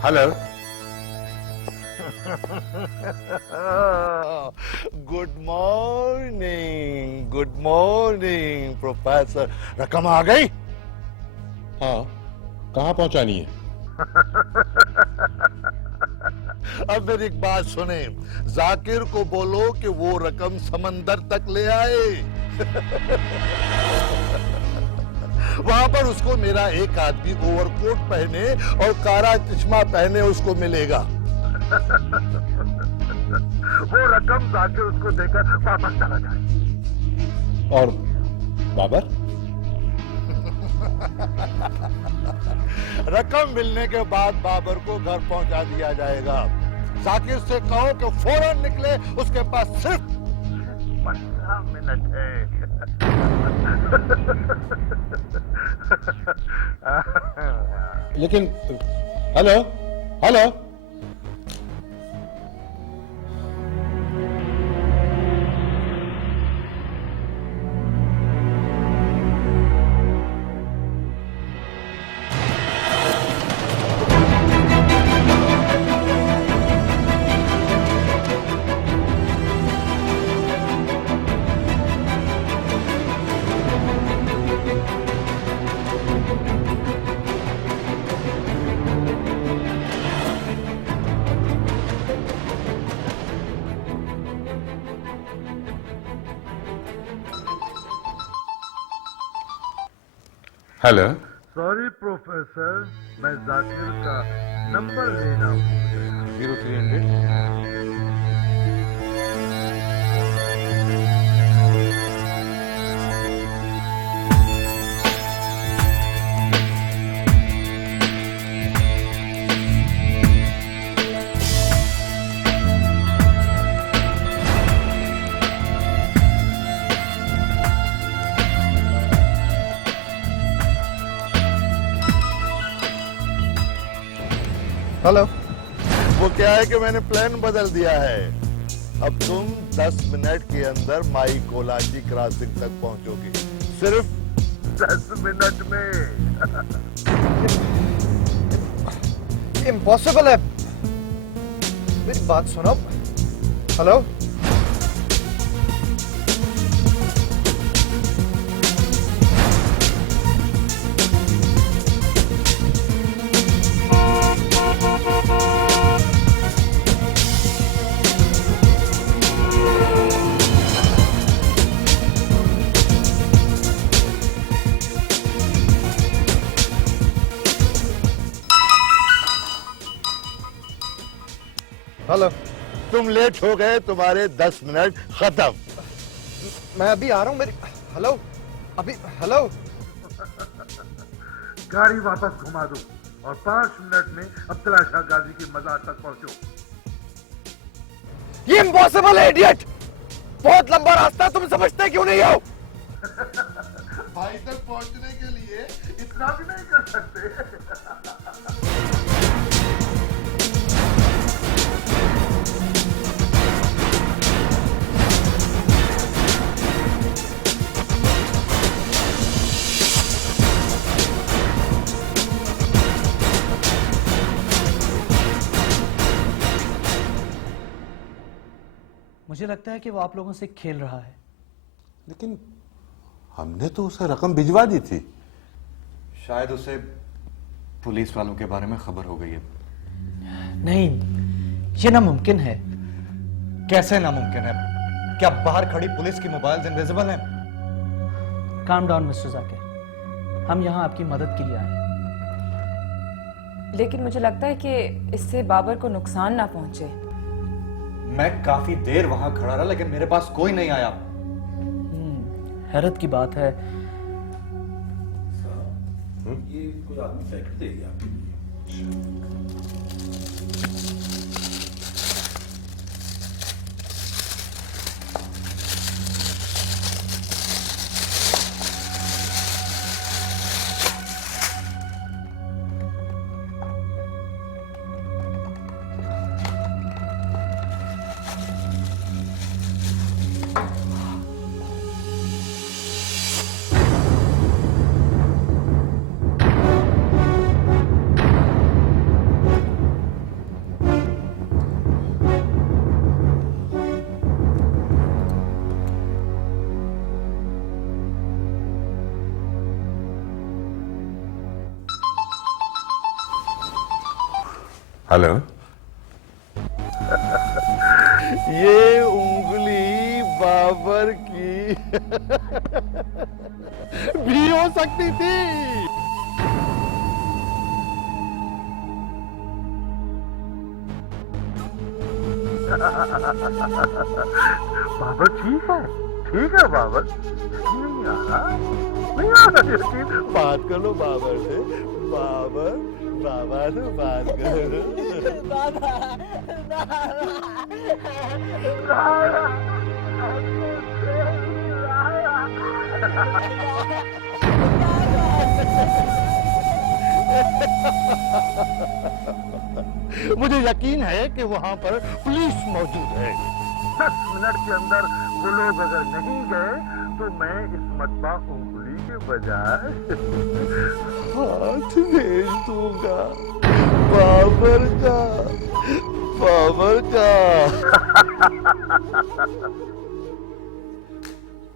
हेलो। Good morning professor. रकम आ गई? हाँ, कहाँ पहुंचानी है? अब मेरी एक बात सुने, जाकिर को बोलो कि वो रकम समंदर तक ले आए। वहां पर उसको मेरा एक आदमी ओवरकोट पहने और काला चश्मा पहने उसको मिलेगा। वो रकम जाकिर उसको देकर वापस चला जाए। और बाबर? रकम मिलने के बाद बाबर को घर पहुंचा दिया जाएगा। जाकिर से कहो कि फौरन निकले, उसके पास सिर्फ 15 मिनट है। लेकिन hello hello, hello. Sorry professor, मैं जाकिर का नंबर लेना भूल गया। 0300। हेलो। वो क्या है कि मैंने प्लान बदल दिया है। अब तुम 10 मिनट के अंदर माई कोलाची क्रॉसिंग तक पहुंचोगे, सिर्फ 10 मिनट में। इम्पॉसिबल है। मेरी बात सुनो। हेलो। हेलो। तुम लेट हो गए, तुम्हारे 10 मिनट खत्म। मैं अभी आ रहा हूँ। मेरी हेलो अभी हेलो। गाड़ी वापस घुमा दो और 5 मिनट में अब्दुल्ला शाह गाजी की मजार तक पहुंचो। ये इम्पॉसिबल है इडियट। बहुत लंबा रास्ता, तुम समझते क्यों नहीं हो? भाई तक पहुंचने के लिए इतना भी नहीं कर सकते। मुझे लगता है कि वो आप लोगों से खेल रहा है। लेकिन हमने तो उसे रकम भिजवा दी थी। शायद उसे पुलिस वालों के बारे में खबर हो गई है। नहीं, ये नामुमकिन है। कैसे नामुमकिन है? क्या बाहर खड़ी पुलिस की मोबाइल्स इनविजिबल हैं? काम डाउन मिस्टर जाकिर, हम यहाँ आपकी मदद के लिए आए हैं। लेकिन मुझे लगता है कि इससे बाबर को नुकसान ना पहुंचे। मैं काफी देर वहां खड़ा रहा, लेकिन मेरे पास कोई नहीं आया। हैरत की बात है। ये कोई आदमी फैक्ट्री दे दिया आपके लिए। हेलो। ये उंगली बाबर की भी हो सकती थी। बाबर ठीक है बाबर, नहीं आ रहा यकीन। बात कर लो बाबर से, बाबा से बात करो। मुझे यकीन है कि वहां पर पुलिस मौजूद है। 10 मिनट के अंदर वो लोग अगर नहीं गए तो मैं इस मतबा उंगली के बजाय हाथ भेज दूंगा बाबर का।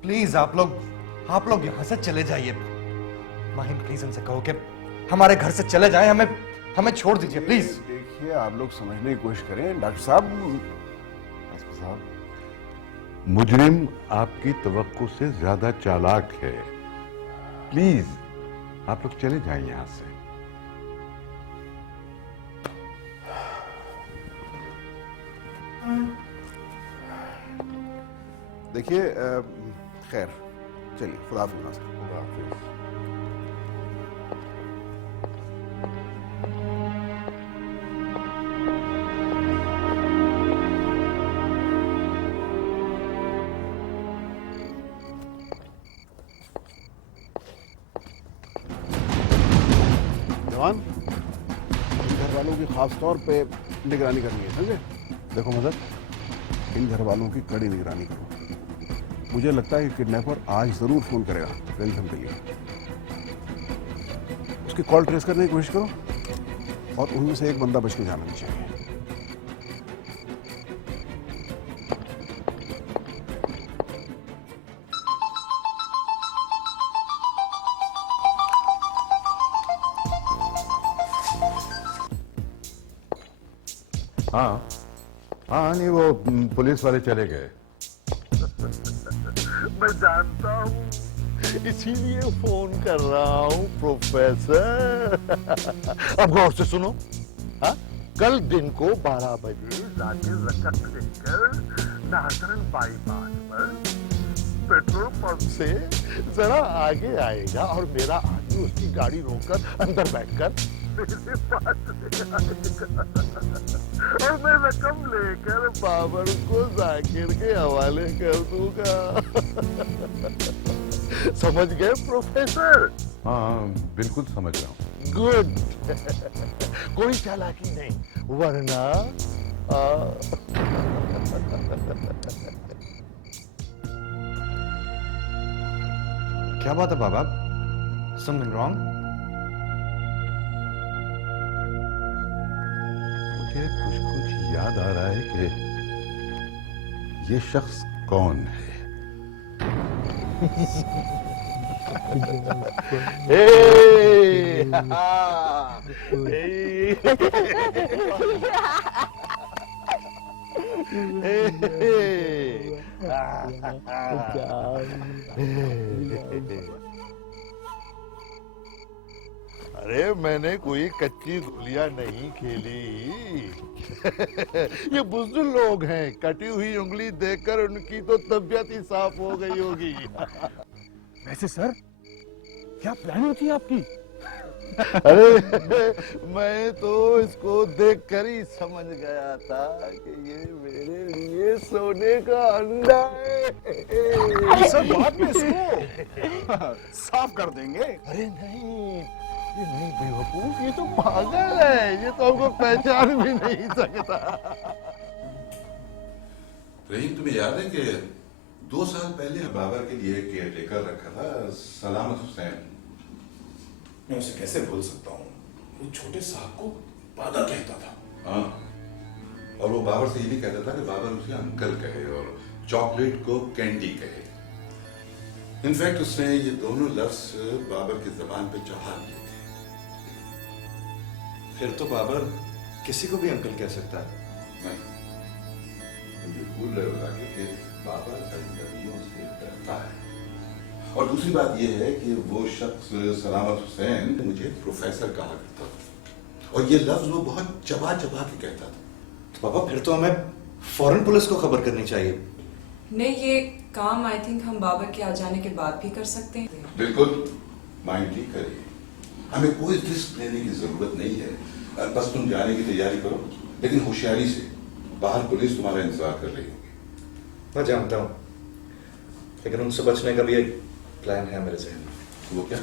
प्लीज आप लोग यहाँ से चले जाइए। माहिम प्लीज उनसे कहो कि हमारे घर से चले जाएं, हमें छोड़ दीजिए प्लीज। देखिए आप लोग समझने की कोशिश करें डॉक्टर साहब। मुजरिम आपकी तवक्को से ज्यादा चालाक है। प्लीज आप लोग चले जाएं यहां से। देखिए खैर चलिए, खुदा हाफिज। जवान, घर वालों की खास तौर पे निगरानी करनी है, समझे? देखो मदद, इन घर वालों की कड़ी निगरानी करो। मुझे लगता है कि किडनैपर आज जरूर फोन करेगा रैंसम के लिए। उसकी कॉल ट्रेस करने की कोशिश करो और उनमें से एक बंदा बच के जाना नहीं चाहिए। हाँ नहीं, वो पुलिस वाले चले गए। मैं जानता हूँ, इसीलिए फोन कर रहा हूँ प्रोफेसर। अब गौर से सुनो। हाँ, कल दिन को 12 बजे जाके रकत लेकर नाजरन बाईपास पर पेट्रोल पंप से जरा आगे आएगा और मेरा आदमी उसकी गाड़ी रोककर अंदर बैठकर मेरे पास ले आएगा और मैं रकम लेकर बाबर को जाकिर के हवाले कर दूंगा। समझ गए प्रोफेसर? हाँ बिल्कुल समझ रहा हूँ। गुड। कोई चालाकी नहीं, वरना क्या बात है बाबा? Something wrong? मुझे कुछ याद आ रहा है कि ये शख्स कौन है। अरे मैंने कोई कच्ची गुलिया नहीं खेली। ये बुजुर्ग लोग हैं, कटी हुई उंगली देखकर उनकी तो तबीयत ही साफ हो गई होगी। वैसे सर क्या प्लानिंग थी आपकी? अरे मैं तो इसको देखकर ही समझ गया था कि ये मेरे लिए सोने का अंडा है। सर बाद में इसको साफ कर देंगे। अरे नहीं, ये नहीं बेवकूफ, ये तो पागल है, ये तो हमको पहचान भी नहीं सकता। रहीम, तुम्हें याद है कि 2 साल पहले बाबर के लिए केयर टेकर रखा था, सलामत हुसैन। मैं उसे कैसे भूल सकता हूँ? वो छोटे साहब को पागल कहता था। हाँ, और वो बाबर से ये भी कहता था कि बाबर उसे अंकल कहे और चॉकलेट को कैंडी कहे। इनफैक्ट उसने ये दोनों लफ्ज बाबर की जबान पे चढ़ा दिए थे। फिर तो बाबर किसी को भी अंकल कह सकता है। नहीं, तुम ये भूल रहे हो राकेश कि बाबा अजनबियों से डरता है। और दूसरी बात यह है कि वो शख्स सलामत हुसैन मुझे प्रोफेसर कहा करता था और ये लफ्ज वो बहुत चबा चबा के कहता था। तो पापा फिर तो हमें फौरन पुलिस को खबर करनी चाहिए। नहीं, ये काम आई थिंक हम बाबर के आ जाने के बाद भी कर सकते हैं। बिल्कुल माइंडली करिए, हमें कोई रिस्क लेने की जरूरत नहीं है। बस तुम जाने की तैयारी करो, लेकिन होशियारी से। बाहर पुलिस तुम्हारा इंतजार कर रही होगी। मैं जानता हूँ, लेकिन उनसे बचने का भी एक प्लान है मेरे जहन में। वो क्या?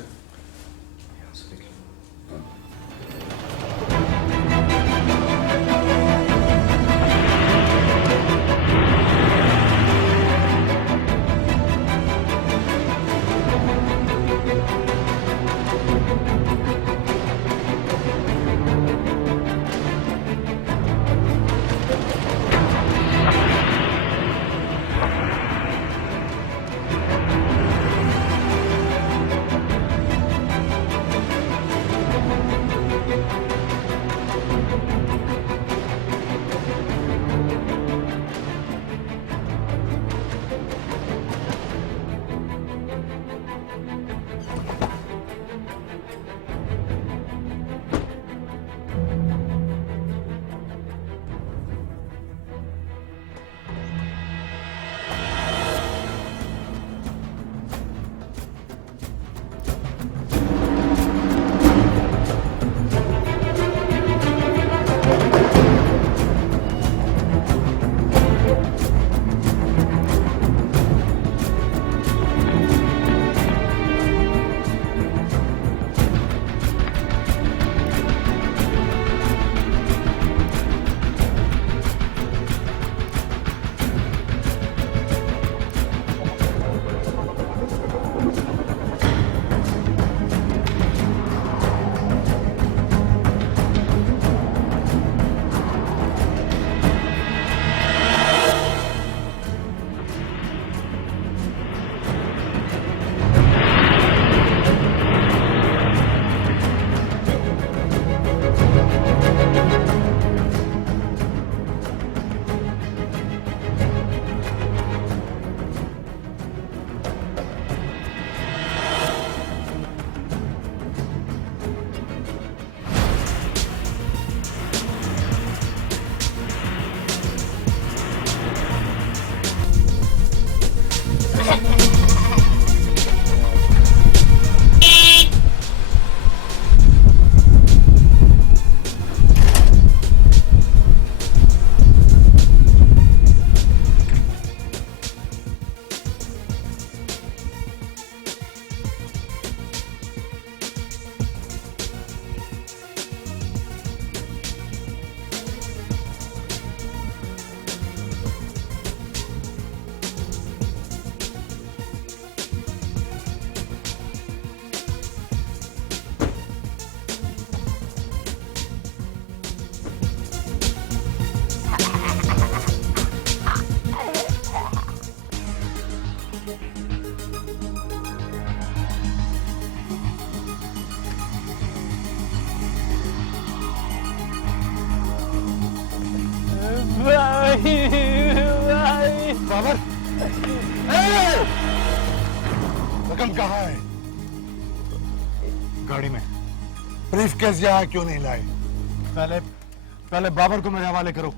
बाबर, रकम कहाँ है? गाड़ी में। ब्रीफ केस यहाँ क्यों नहीं लाए? पहले बाबर को मेरे हवाले करो।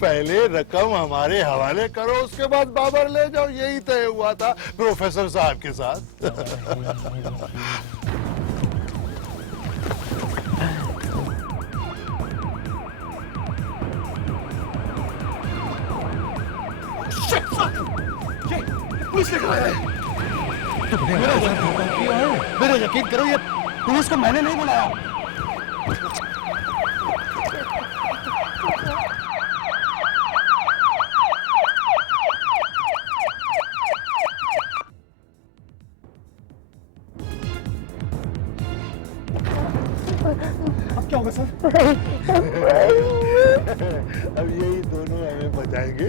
पहले रकम हमारे हवाले करो, उसके बाद बाबर ले जाओ। यही तय हुआ था प्रोफेसर साहब के साथ। पुलिस लेकर आया है। मेरा यकीन करो, ये पुलिस को मैंने नहीं बुलाया। अब क्या होगा सर? अब यही दोनों हमें बचाएंगे।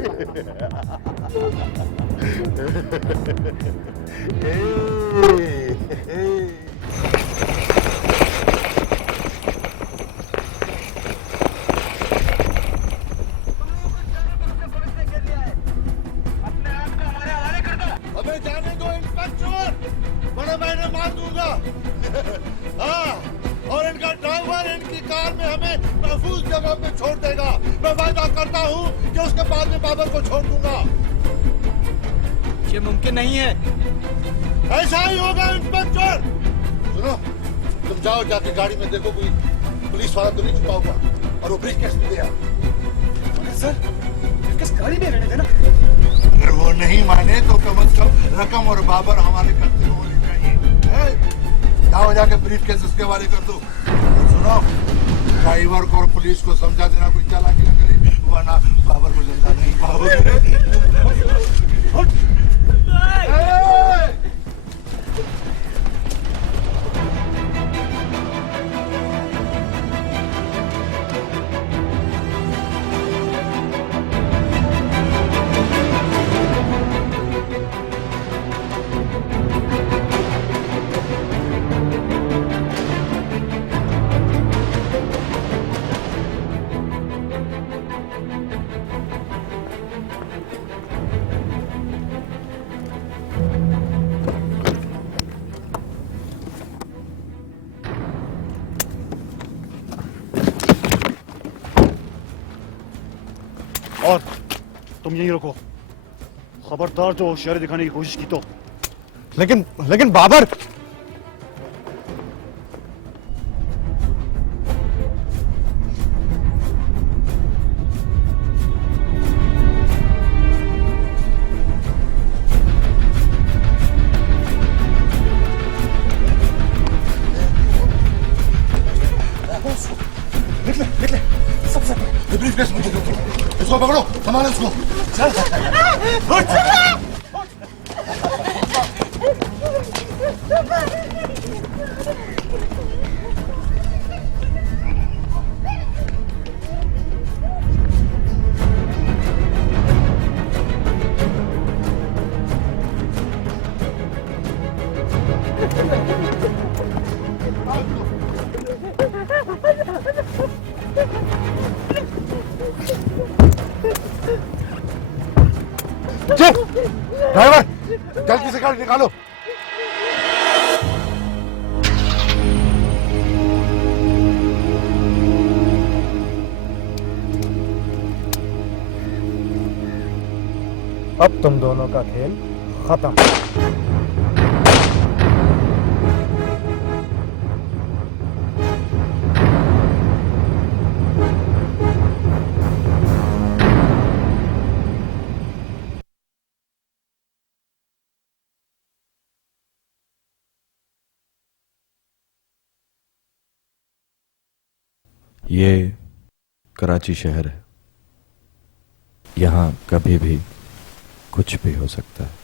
हमें जाने दो इंस्पेक्टर, वरना मैं इन्हें मार दूंगा। हाँ, और इनका ड्राइवर इनकी कार में हमें महफूज जगह पे छोड़ देगा। मैं वादा करता हूँ कि उसके बाद में बाबर को छोड़ दूंगा। ये मुमकिन नहीं है। ऐसा ही होगा इंस्पेक्टर। सुनो, तुम जाओ, जाके गाड़ी में देखो कोई पुलिस वाला तो नहीं छुपा हुआ, और वो ब्रीफ केस में दे आओ। सर, किस गाड़ी में रहने देना। अगर वो नहीं माने तो कम से कम रकम और बाबर हमारे कब्जे में होनी चाहिए। जाओ, जाके ब्रीफ केस उसके हवाले कर दो। सुनो, ड्राइवर को और पुलिस को समझा देना कोई चालाकी न करे, वरना बाबर को जिंदा नहीं पाओगे। और तुम यहीं रुको, खबरदार जो होशियारी दिखाने की कोशिश की तो। लेकिन बाबर। निकले, सबसे पहले ब्रीफ केस मुझे दो। इसको पकड़ो, संभालो इसको। ड्राइवर, जल्दी से गाड़ी निकालो। अब तुम दोनों का खेल खत्म। ये कराची शहर है, यहाँ कभी भी कुछ भी हो सकता है।